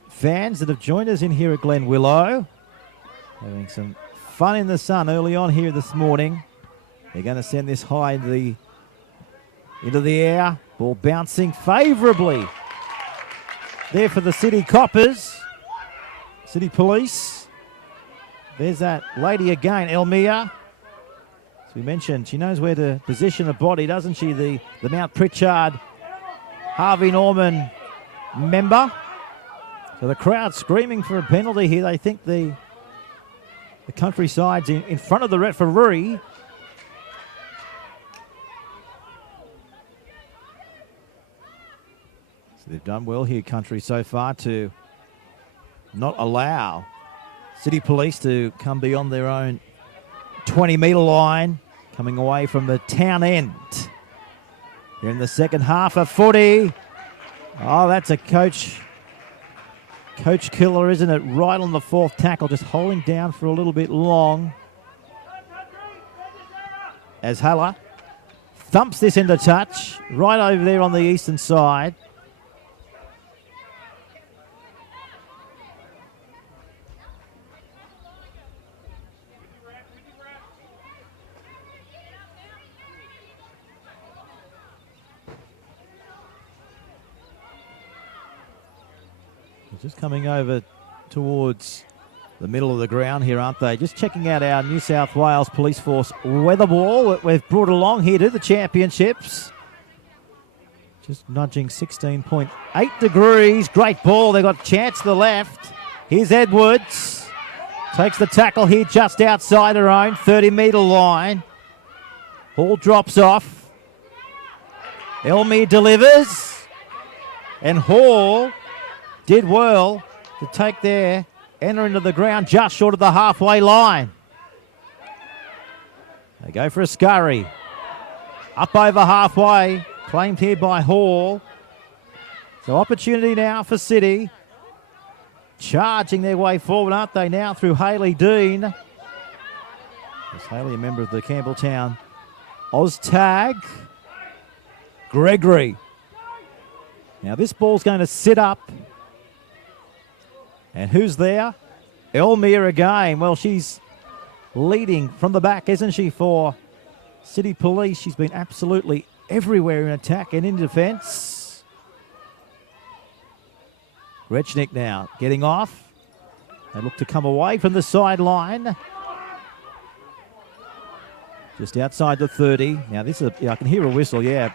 fans that have joined us in here at Glen Willow. Having some fun in the sun early on here this morning. They're going to send this high into the air. Ball bouncing favourably there for the City Coppers. City Police. There's that lady again, Elmia. As we mentioned, she knows where to position the body, doesn't she? The Mount Pritchard Harvey Norman member. So the crowd screaming for a penalty here. They think the Countryside's in front of the referee. So they've done well here, Country, so far to not allow City Police to come beyond their own 20-metre line, coming away from the town end. Here in the second half of footy. Oh, that's a coach killer, isn't it? Right on the fourth tackle, just holding down for a little bit long. As Haller thumps this into touch, right over there on the eastern side. Just coming over towards the middle of the ground here, aren't they? Just checking out our New South Wales Police Force weather ball that we've brought along here to the championships. Just nudging 16.8 degrees. Great ball. They've got a chance to the left. Here's Edwards. Takes the tackle here just outside her own 30-metre line. Ball drops off. Elmi delivers. And Hall did well to take there, enter into the ground just short of the halfway line. They go for a scurry. Up over halfway, claimed here by Hall. So opportunity now for City. Charging their way forward, aren't they, now through Hayley Dean. Is Hayley a member of the Campbelltown Oztag? Gregory. Now this ball's going to sit up. And who's there? Elmia again. Well, she's leading from the back, isn't she, for City Police? She's been absolutely everywhere in attack and in defence. Grechnik now getting off. They look to come away from the sideline. Just outside the 30. Now, this is I can hear a whistle, yeah.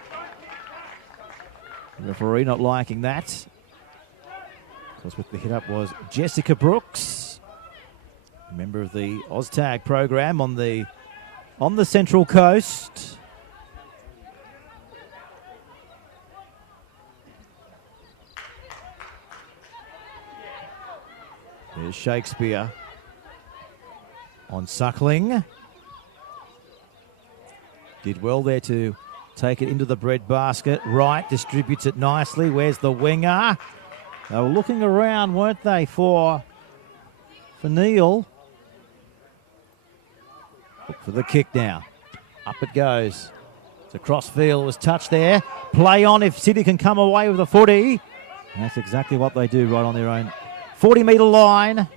The referee not liking that. Because with the hit up was Jessica Brooks, a member of the Oztag program on the Central Coast. There's Shakespeare on Suckling. Did well there to take it into the bread basket. Right, distributes it nicely. Where's the winger? They were looking around, weren't they, for Neil. Look for the kick now. Up it goes. It's a cross field. Was touched there. Play on if City can come away with a footy. And that's exactly what they do right on their own 40-metre line.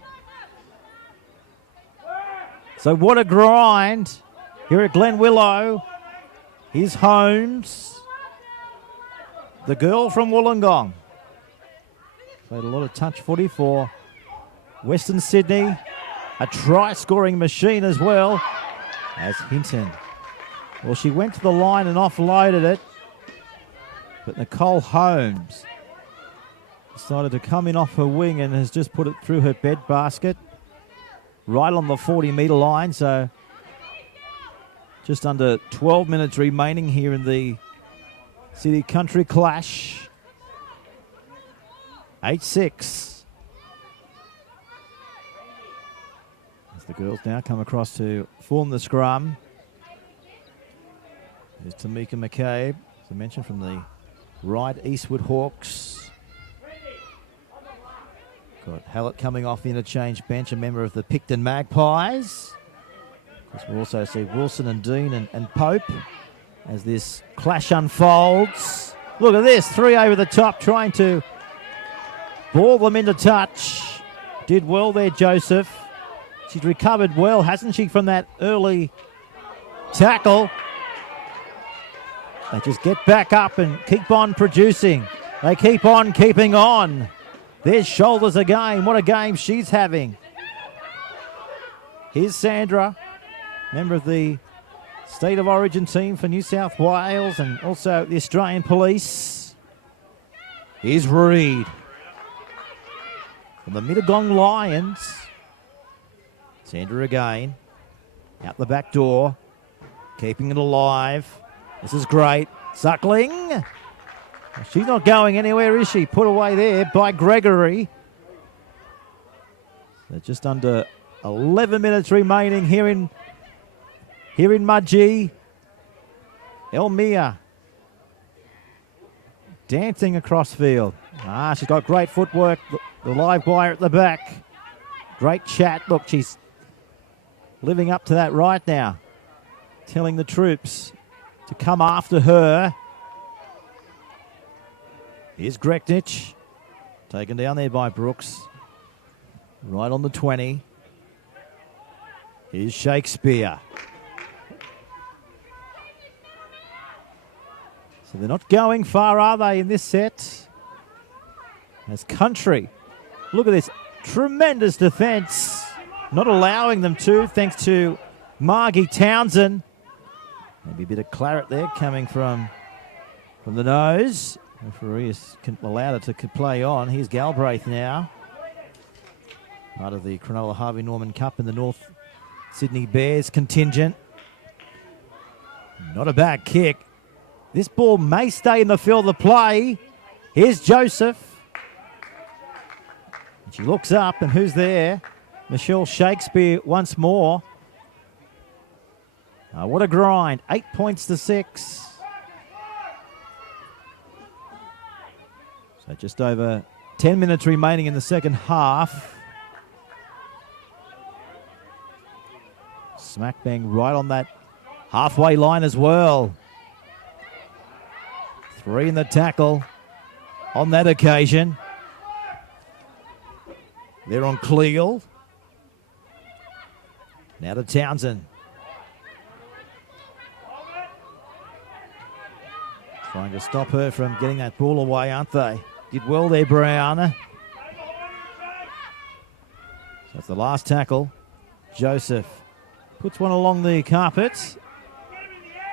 So what a grind here at Glen Willow. Here's Holmes, the girl from Wollongong. Played a lot of touch footy for Western Sydney. A try-scoring machine as well as Hinton. Well, she went to the line and offloaded it. But Nicole Holmes decided to come in off her wing and has just put it through her bed basket. Right on the 40-metre line. So just under 12 minutes remaining here in the City Country clash. 8-6. As the girls now come across to form the scrum. There's Tamika McCabe, as I mentioned, from the Ryde Eastwood Hawks. Got Hallett coming off the interchange bench, a member of the Picton Magpies. Of course, we'll also see Wilson and Dean and Pope as this clash unfolds. Look at this, 3 over the top, trying to ball them into touch. Did well there, Joseph. She's recovered well, hasn't she, from that early tackle. They just get back up and keep on producing. They keep on keeping on. There's Shoulders again. What a game she's having. Here's Sandra, member of the State of Origin team for New South Wales and also the Australian Police. Here's Reid from the Mittagong Lions. Sandra again. Out the back door. Keeping it alive. This is great. Suckling. She's not going anywhere, is she? Put away there by Gregory. So just under 11 minutes remaining here in Mudgee. Elmia dancing across field. She's got great footwork. The live wire at the back. Great chat. Look, she's living up to that right now. Telling the troops to come after her. Here's Greknich. Taken down there by Brooks. Right on the 20. Here's Shakespeare. So they're not going far, are they, in this set? As Country. Look at this. Tremendous defence. Not allowing them to, thanks to Margie Townsend. Maybe a bit of claret there coming from the nose. Referee has allowed her to play on. Here's Galbraith now. Part of the Cronulla Harvey Norman Cup in the North Sydney Bears contingent. Not a bad kick. This ball may stay in the field of play. Here's Joseph. And she looks up, and who's there? Michelle Shakespeare once more. What a grind. 8 points to 6. So just over 10 minutes remaining in the second half. Smack bang right on that halfway line as well. 3 in the tackle on that occasion. They're on Cleal. Now to Townsend. Trying to stop her from getting that ball away, aren't they? Did well there, Brown. So that's the last tackle. Joseph puts one along the carpet.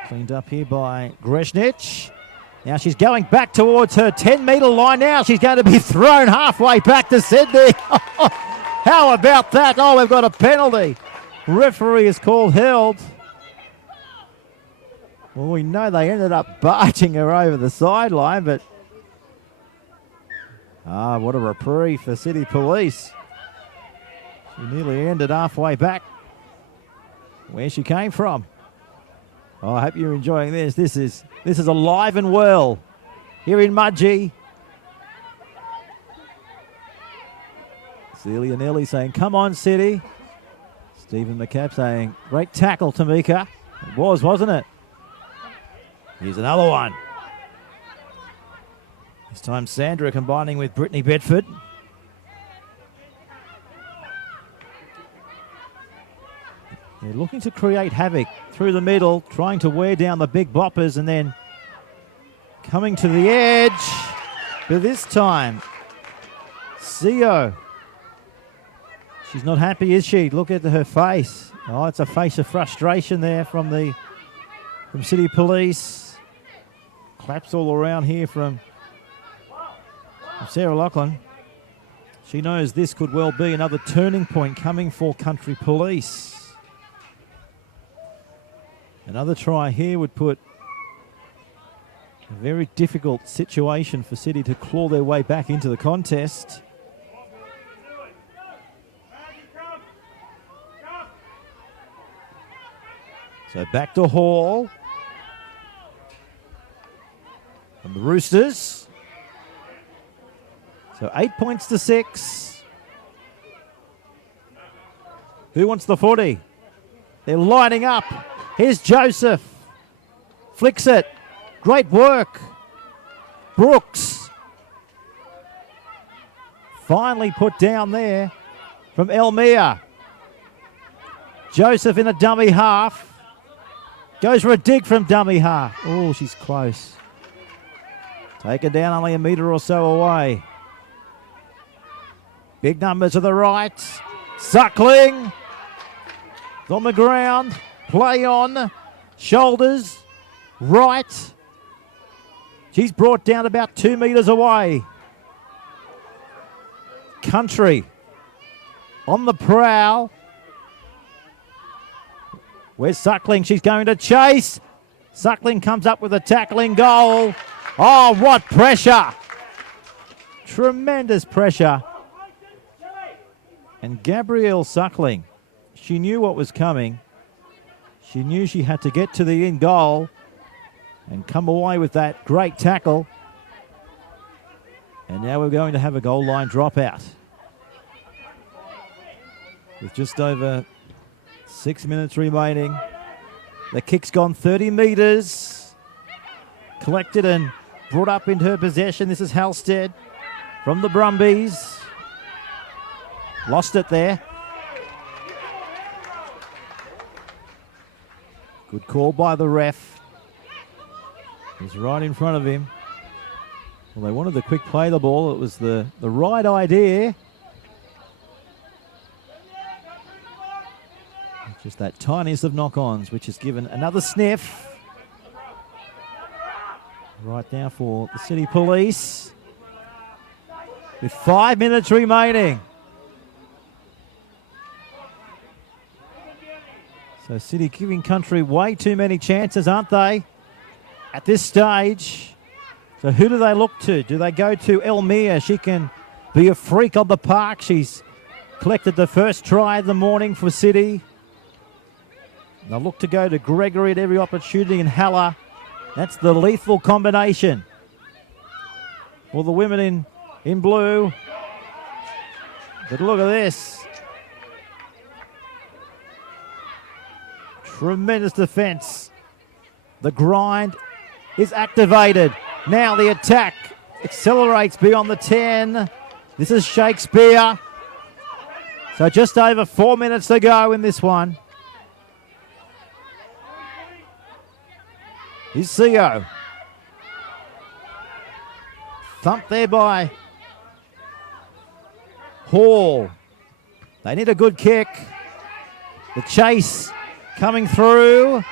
Cleaned up here by Greshnich. Now she's going back towards her 10-metre line now. She's going to be thrown halfway back to Sydney. How about that? Oh, we've got a penalty. Referee is called held. Well, we know they ended up barging her over the sideline, but what a reprieve for City Police. She nearly ended halfway back where she came from. Oh, I hope you're enjoying this. This is alive and well here in Mudgee. Celia Nelly saying, "Come on, City." Stephen McCabe saying, "Great tackle, Tamika." It was, wasn't it? Here's another one. This time Sandra combining with Brittany Bedford. They're looking to create havoc through the middle, trying to wear down the big boppers and then coming to the edge. But this time, Sio. She's not happy, is she? Look at her face. Oh, it's a face of frustration there from City Police. Claps all around here from Sarah Lachlan. She knows this could well be another turning point coming for Country Police. Another try here would put A very difficult situation for City to claw their way back into the contest. So back to Hall. And the Roosters. So 8 points to 6. Who wants the footy? They're lining up. Here's Joseph. Flicks it. Great work. Brooks. Finally put down there from Elmere. Joseph in a dummy half. Goes for a dig from dummy half. Oh, she's close. Taken down only a metre or so away. Big numbers to the right. Suckling. On the ground. Play on. Shoulders. Right. She's brought down about 2 metres away. Country. On the prowl. Where's Suckling? She's going to chase. Suckling comes up with a tackling goal. Oh, what pressure. Tremendous pressure. And Gabrielle Suckling, she knew what was coming. She knew she had to get to the in goal and come away with that great tackle. And now we're going to have a goal line dropout. With just over 6 minutes remaining. The kick's gone 30 metres. Collected and brought up into her possession. This is Halstead from the Brumbies. Lost it there. Good call by the ref. He's right in front of him. Well, they wanted the quick play the ball. It was the right idea. Just that tiniest of knock-ons, which has given another sniff. Right now for the City Police. With 5 minutes remaining. So City giving Country way too many chances, aren't they? At this stage. So who do they look to? Do they go to Elmere? She can be a freak on the park. She's collected the first try of the morning for City. They'll look to go to Gregory at every opportunity in Haller. That's the lethal combination. For the women in blue. But look at this. Tremendous defence. The grind is activated. Now the attack accelerates beyond the 10. This is Shakespeare. So just over 4 minutes to go in this one. Here's Seo. Thumped there by Hall. They need a good kick. The chase coming through.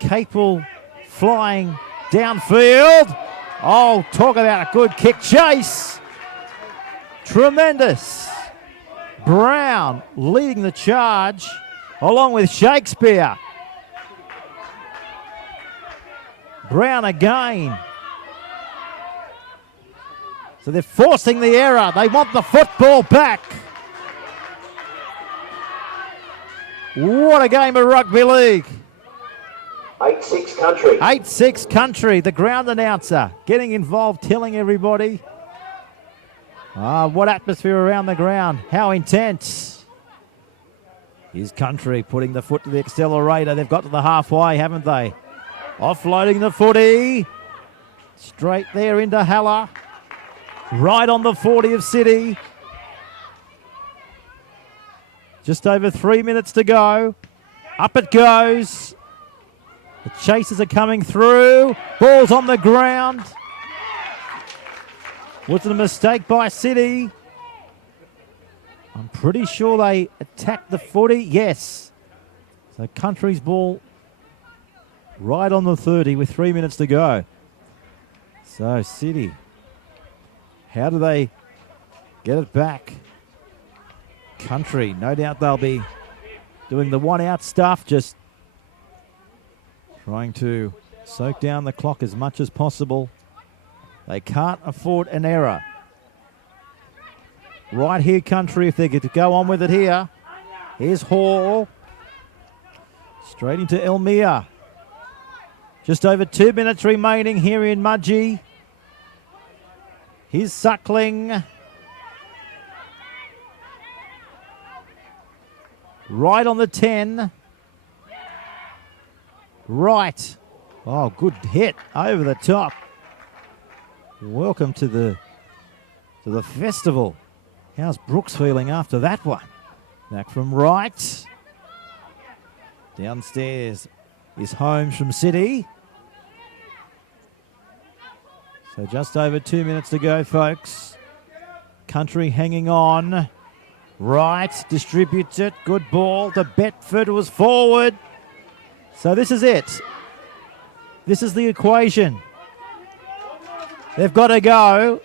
Capel flying downfield. Oh, talk about a good kick chase. Tremendous. Brown leading the charge along with Shakespeare. Brown again. So they're forcing the error. They want the football back. What a game of rugby league. 8-6 Country. 8-6 Country. The ground announcer getting involved, telling everybody. What atmosphere around the ground. How intense. Here's Country putting the foot to the accelerator. They've got to the halfway, haven't they? Offloading the footy. Straight there into Haller. Right on the 40 of City. Just over 3 minutes to go. Up it goes. The chasers are coming through. Ball's on the ground. Was it a mistake by City? I'm pretty sure they attacked the footy. Yes. So Country's ball right on the 30 with 3 minutes to go. So City, how do they get it back? Country, no doubt they'll be doing the one-out stuff, just trying to soak down the clock as much as possible. They can't afford an error. Right here, Country, if they get to go on with it here. Here's Hall. Straight into Elmere. Just over 2 minutes remaining here in Mudgee. Here's Suckling. Right on the 10. Right. Oh, good hit over the top. Welcome to the festival. How's Brooks feeling after that one? Back from right. Downstairs is Holmes from City. So just over 2 minutes to go, folks. Country hanging on. Right, distributes it. Good ball to Betford, who was forward. So this is it. This is the equation. They've got to go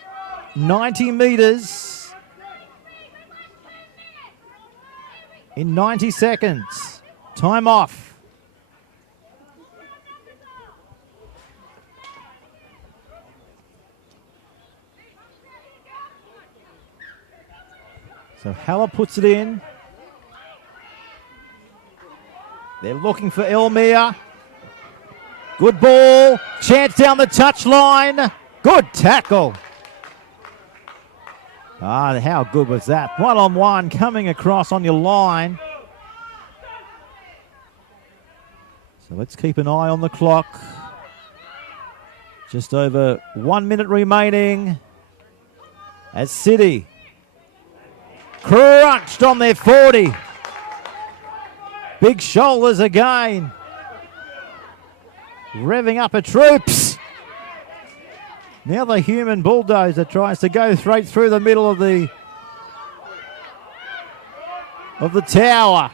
90 metres in 90 seconds. Time off. So Haller puts it in. They're looking for Elmere. Good ball. Chance down the touchline. Good tackle. Ah, how good was that? One-on-one coming across on your line. So let's keep an eye on the clock. Just over 1 minute remaining as City crunched on their 40. Big shoulders again. Revving up her troops. Now the human bulldozer tries to go straight through the middle of the tower.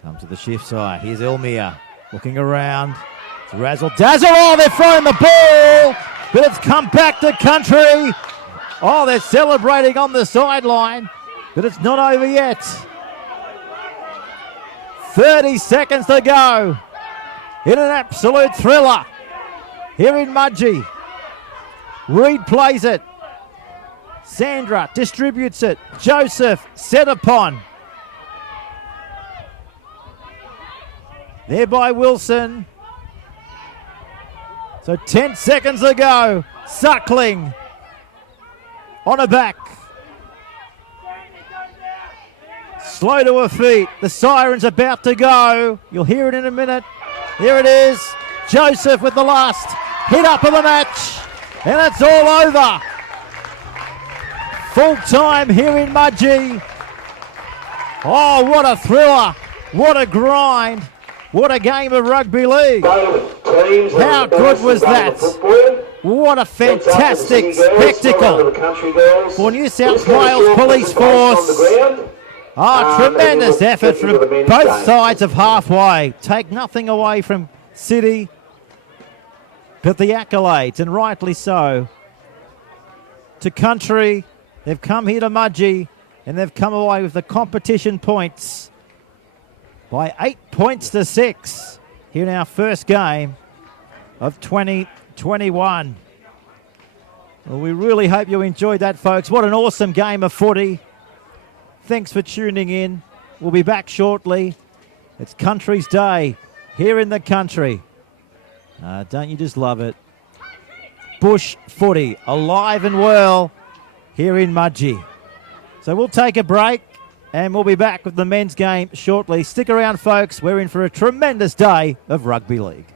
Comes to the shift side. Here's Elmere looking around. It's razzle dazzle. Oh, they're throwing the ball, but it's come back to Country. Oh, they're celebrating on the sideline, but it's not over yet. 30 seconds to go in an absolute thriller here in Mudgee. Reed plays it. Sandra distributes it. Joseph set upon. There by Wilson. So 10 seconds to go. Suckling on her back. Slow to her feet. The siren's about to go. You'll hear it in a minute. Here it is. Joseph with the last hit up of the match. And it's all over. Full time here in Mudgee. Oh, what a thriller. What a grind. What a game of rugby league. How good was that? What a fantastic spectacle for New South Wales Police Force. Oh, tremendous effort from both sides of halfway. Take nothing away from City, but the accolades, and rightly so, to Country. They've come here to Mudgee, and they've come away with the competition points by 8 points to 6 here in our first game of 2021. Well, we really hope you enjoyed that, folks. What an awesome game of footy. Thanks for tuning in. We'll be back shortly. It's Country's Day here in the country. Don't you just love it? Bush footy, alive and well here in Mudgee. So we'll take a break and we'll be back with the men's game shortly. Stick around, folks. We're in for a tremendous day of rugby league.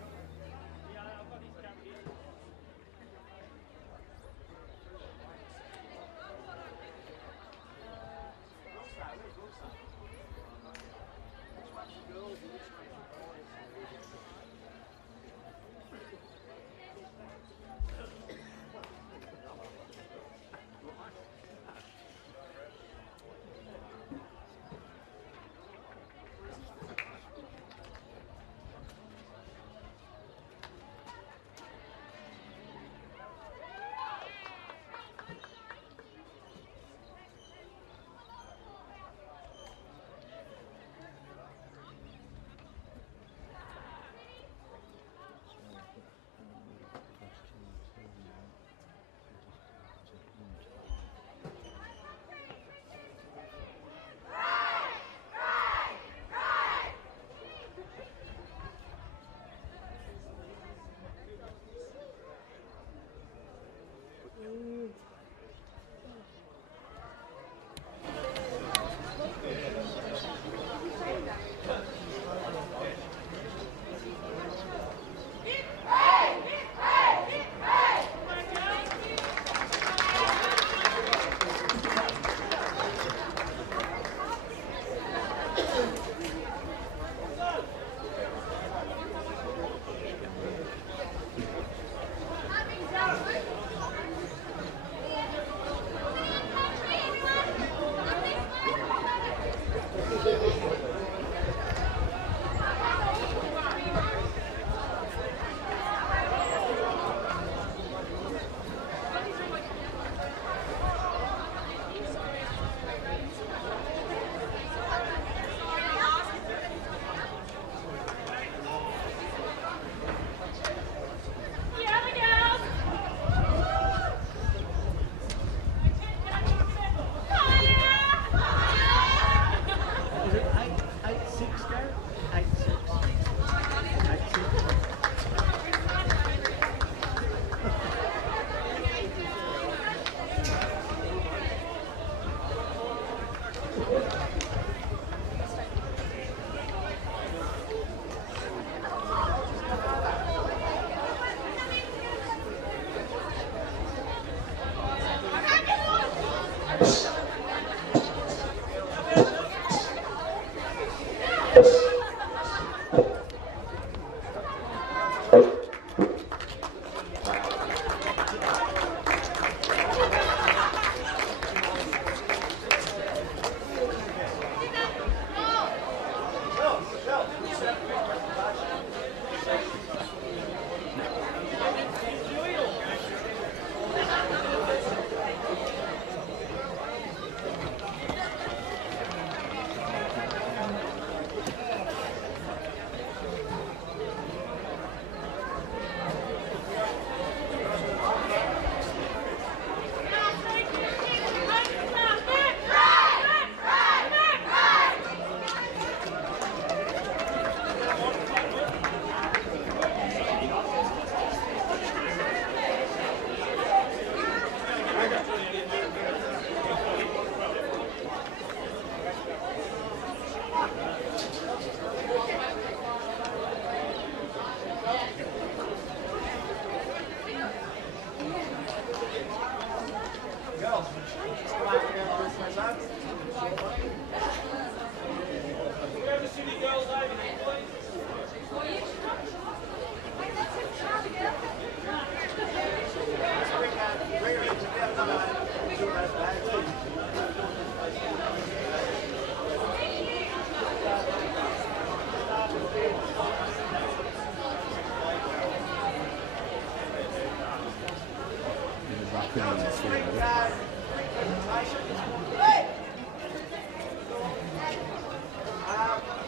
pretty easy.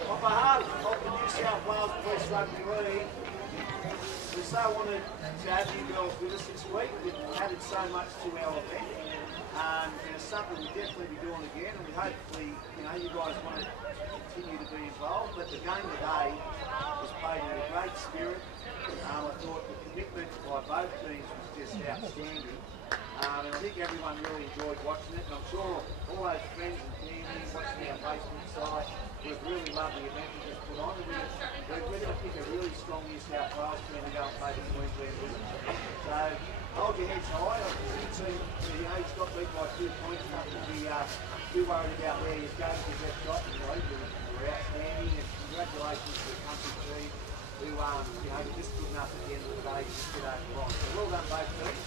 On behalf of the New South Wales Police Rugby League, we so wanted to have you girls with us this week. We've added so much to our event, and it's something we'll definitely be doing again, and we hopefully, you guys want to continue to be involved. But the game today was played in a great spirit. I thought the commitment by both teams was just outstanding. And I think everyone really enjoyed watching it, and I'm sure all those friends and family watching our Facebook site would have really loved the event we just put on. And we're going to pick a really strong New South Wales team to go and play the Queensland with them. So hold your heads high. The team, he's got beat by 2 points. Nothing to be too worried about where you go to get shot. You're outstanding, and congratulations to the country team who, you're just good enough at the end of the day to just get over the line. So well done both teams.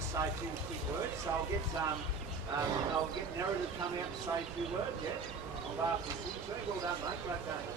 Say a few quick words, so I'll get narrative come out and say a few words, yeah? On behalf of the city team. Well done, mate, great game.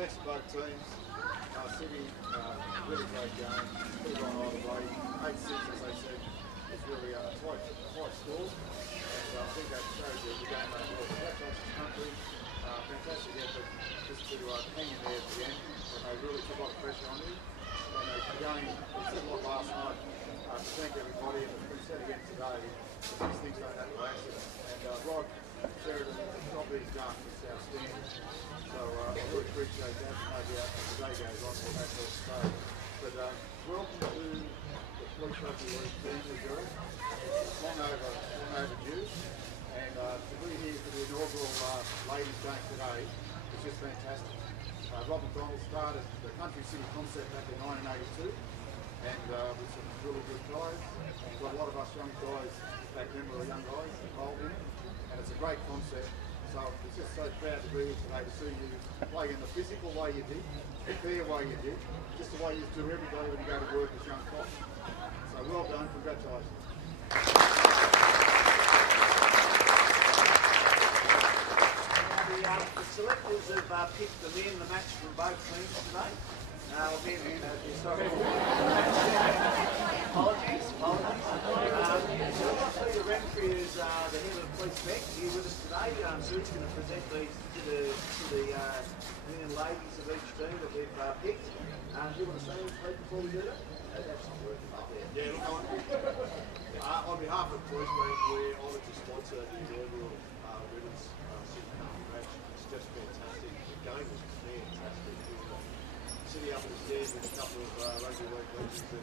Thanks to both teams. Sydney, really great game. Put it on either way. 8-6, as they said, is really a tight score. And I think that shows that the game overall. Congratulations, country. Fantastic effort just to hang in there at the end. And they really took a lot of pressure on you. And again, we said a lot last night to thank everybody, and we said again today, these things don't happen by accident. And Rod Sheridan, the job he's done is outstanding. So I really appreciate that. Maybe as the day goes on, we'll have to say. But welcome to the Police Rugby League team, Missouri. It's long overdue. And to be here for the inaugural ladies' game today is just fantastic. Rob McDonald started the Country City concept back in 1982, and with some really good guys. We've got a lot of us young guys back then were young guys involved in it, and it's a great concept. So it's just so proud to be here today to see you play in the physical way you did, the fair way you did, just the way you do every day when you go to work as young cops. So well done, congratulations. The selectors have picked the men the match from both teams today. Sorry. Apologies. Peter Renfrey is the head of the police spec here with us today. So he's going to present these to the men and ladies of each team that we've picked. Do you want to say anything before we do that? That's not working up there. Yeah, look, on behalf of the police bank, we're honoured to sponsor the inaugural women's City Cup match. It's just fantastic. The game was fantastic. The City up the stairs with a couple of rugby league legends and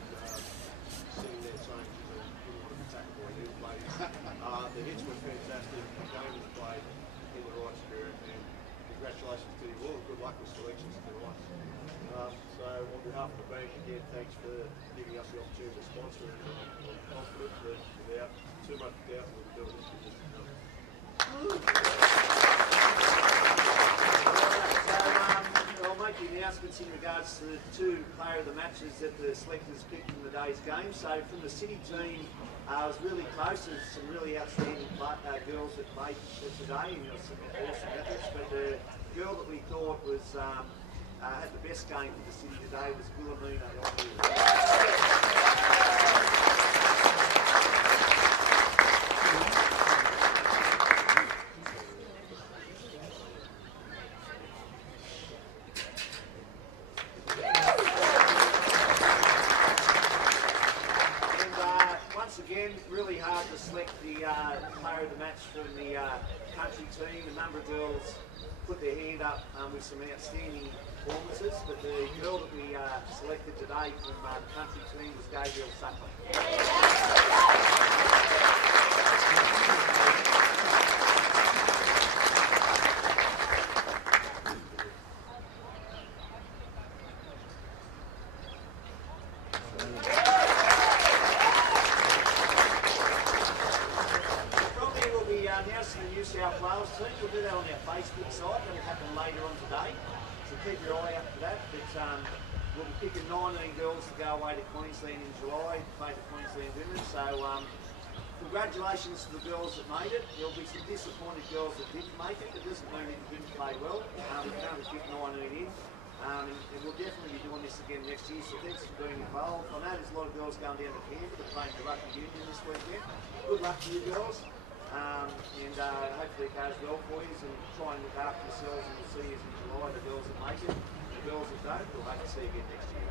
sitting there saying you didn't want to be tackled by you players. The hits were fantastic, the game was played in the right spirit, and congratulations to you all. Good luck with selections tonight. So on behalf of the bank, again, thanks for giving us the opportunity to sponsor, and I'm confident that without too much doubt we'll be doing this for years to come. I'll make the announcements in regards to the two player of the matches that the selectors picked in the day's game. So from the City team, it was really close. There's some really outstanding girls that played today, and some awesome efforts. But the girl that we thought was had the best game for the City today was Wilhelmina. Really hard to select the player of the match from the country team. A number of girls put their hand up with some outstanding performances, but the girl that we selected today from the country team was Gabriel Suckling. We'll do that on our Facebook site. That'll happen later on today, so keep your eye out for that. But we'll be picking 19 girls to go away to Queensland in July to play the Queensland Women. So congratulations to the girls that made it. There'll be some disappointed girls that didn't make it. It doesn't mean that you didn't play well. We can only fit 19 in. And we'll definitely be doing this again next year, so thanks for being involved. I know there's a lot of girls going down to Canberra to play in the rugby union this weekend. Good luck to you girls. And hopefully it goes well for you, and try and look after yourselves, and we'll see you in July, the girls that make it. The girls that don't, we'll hope to see you again next year,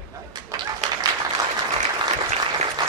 okay?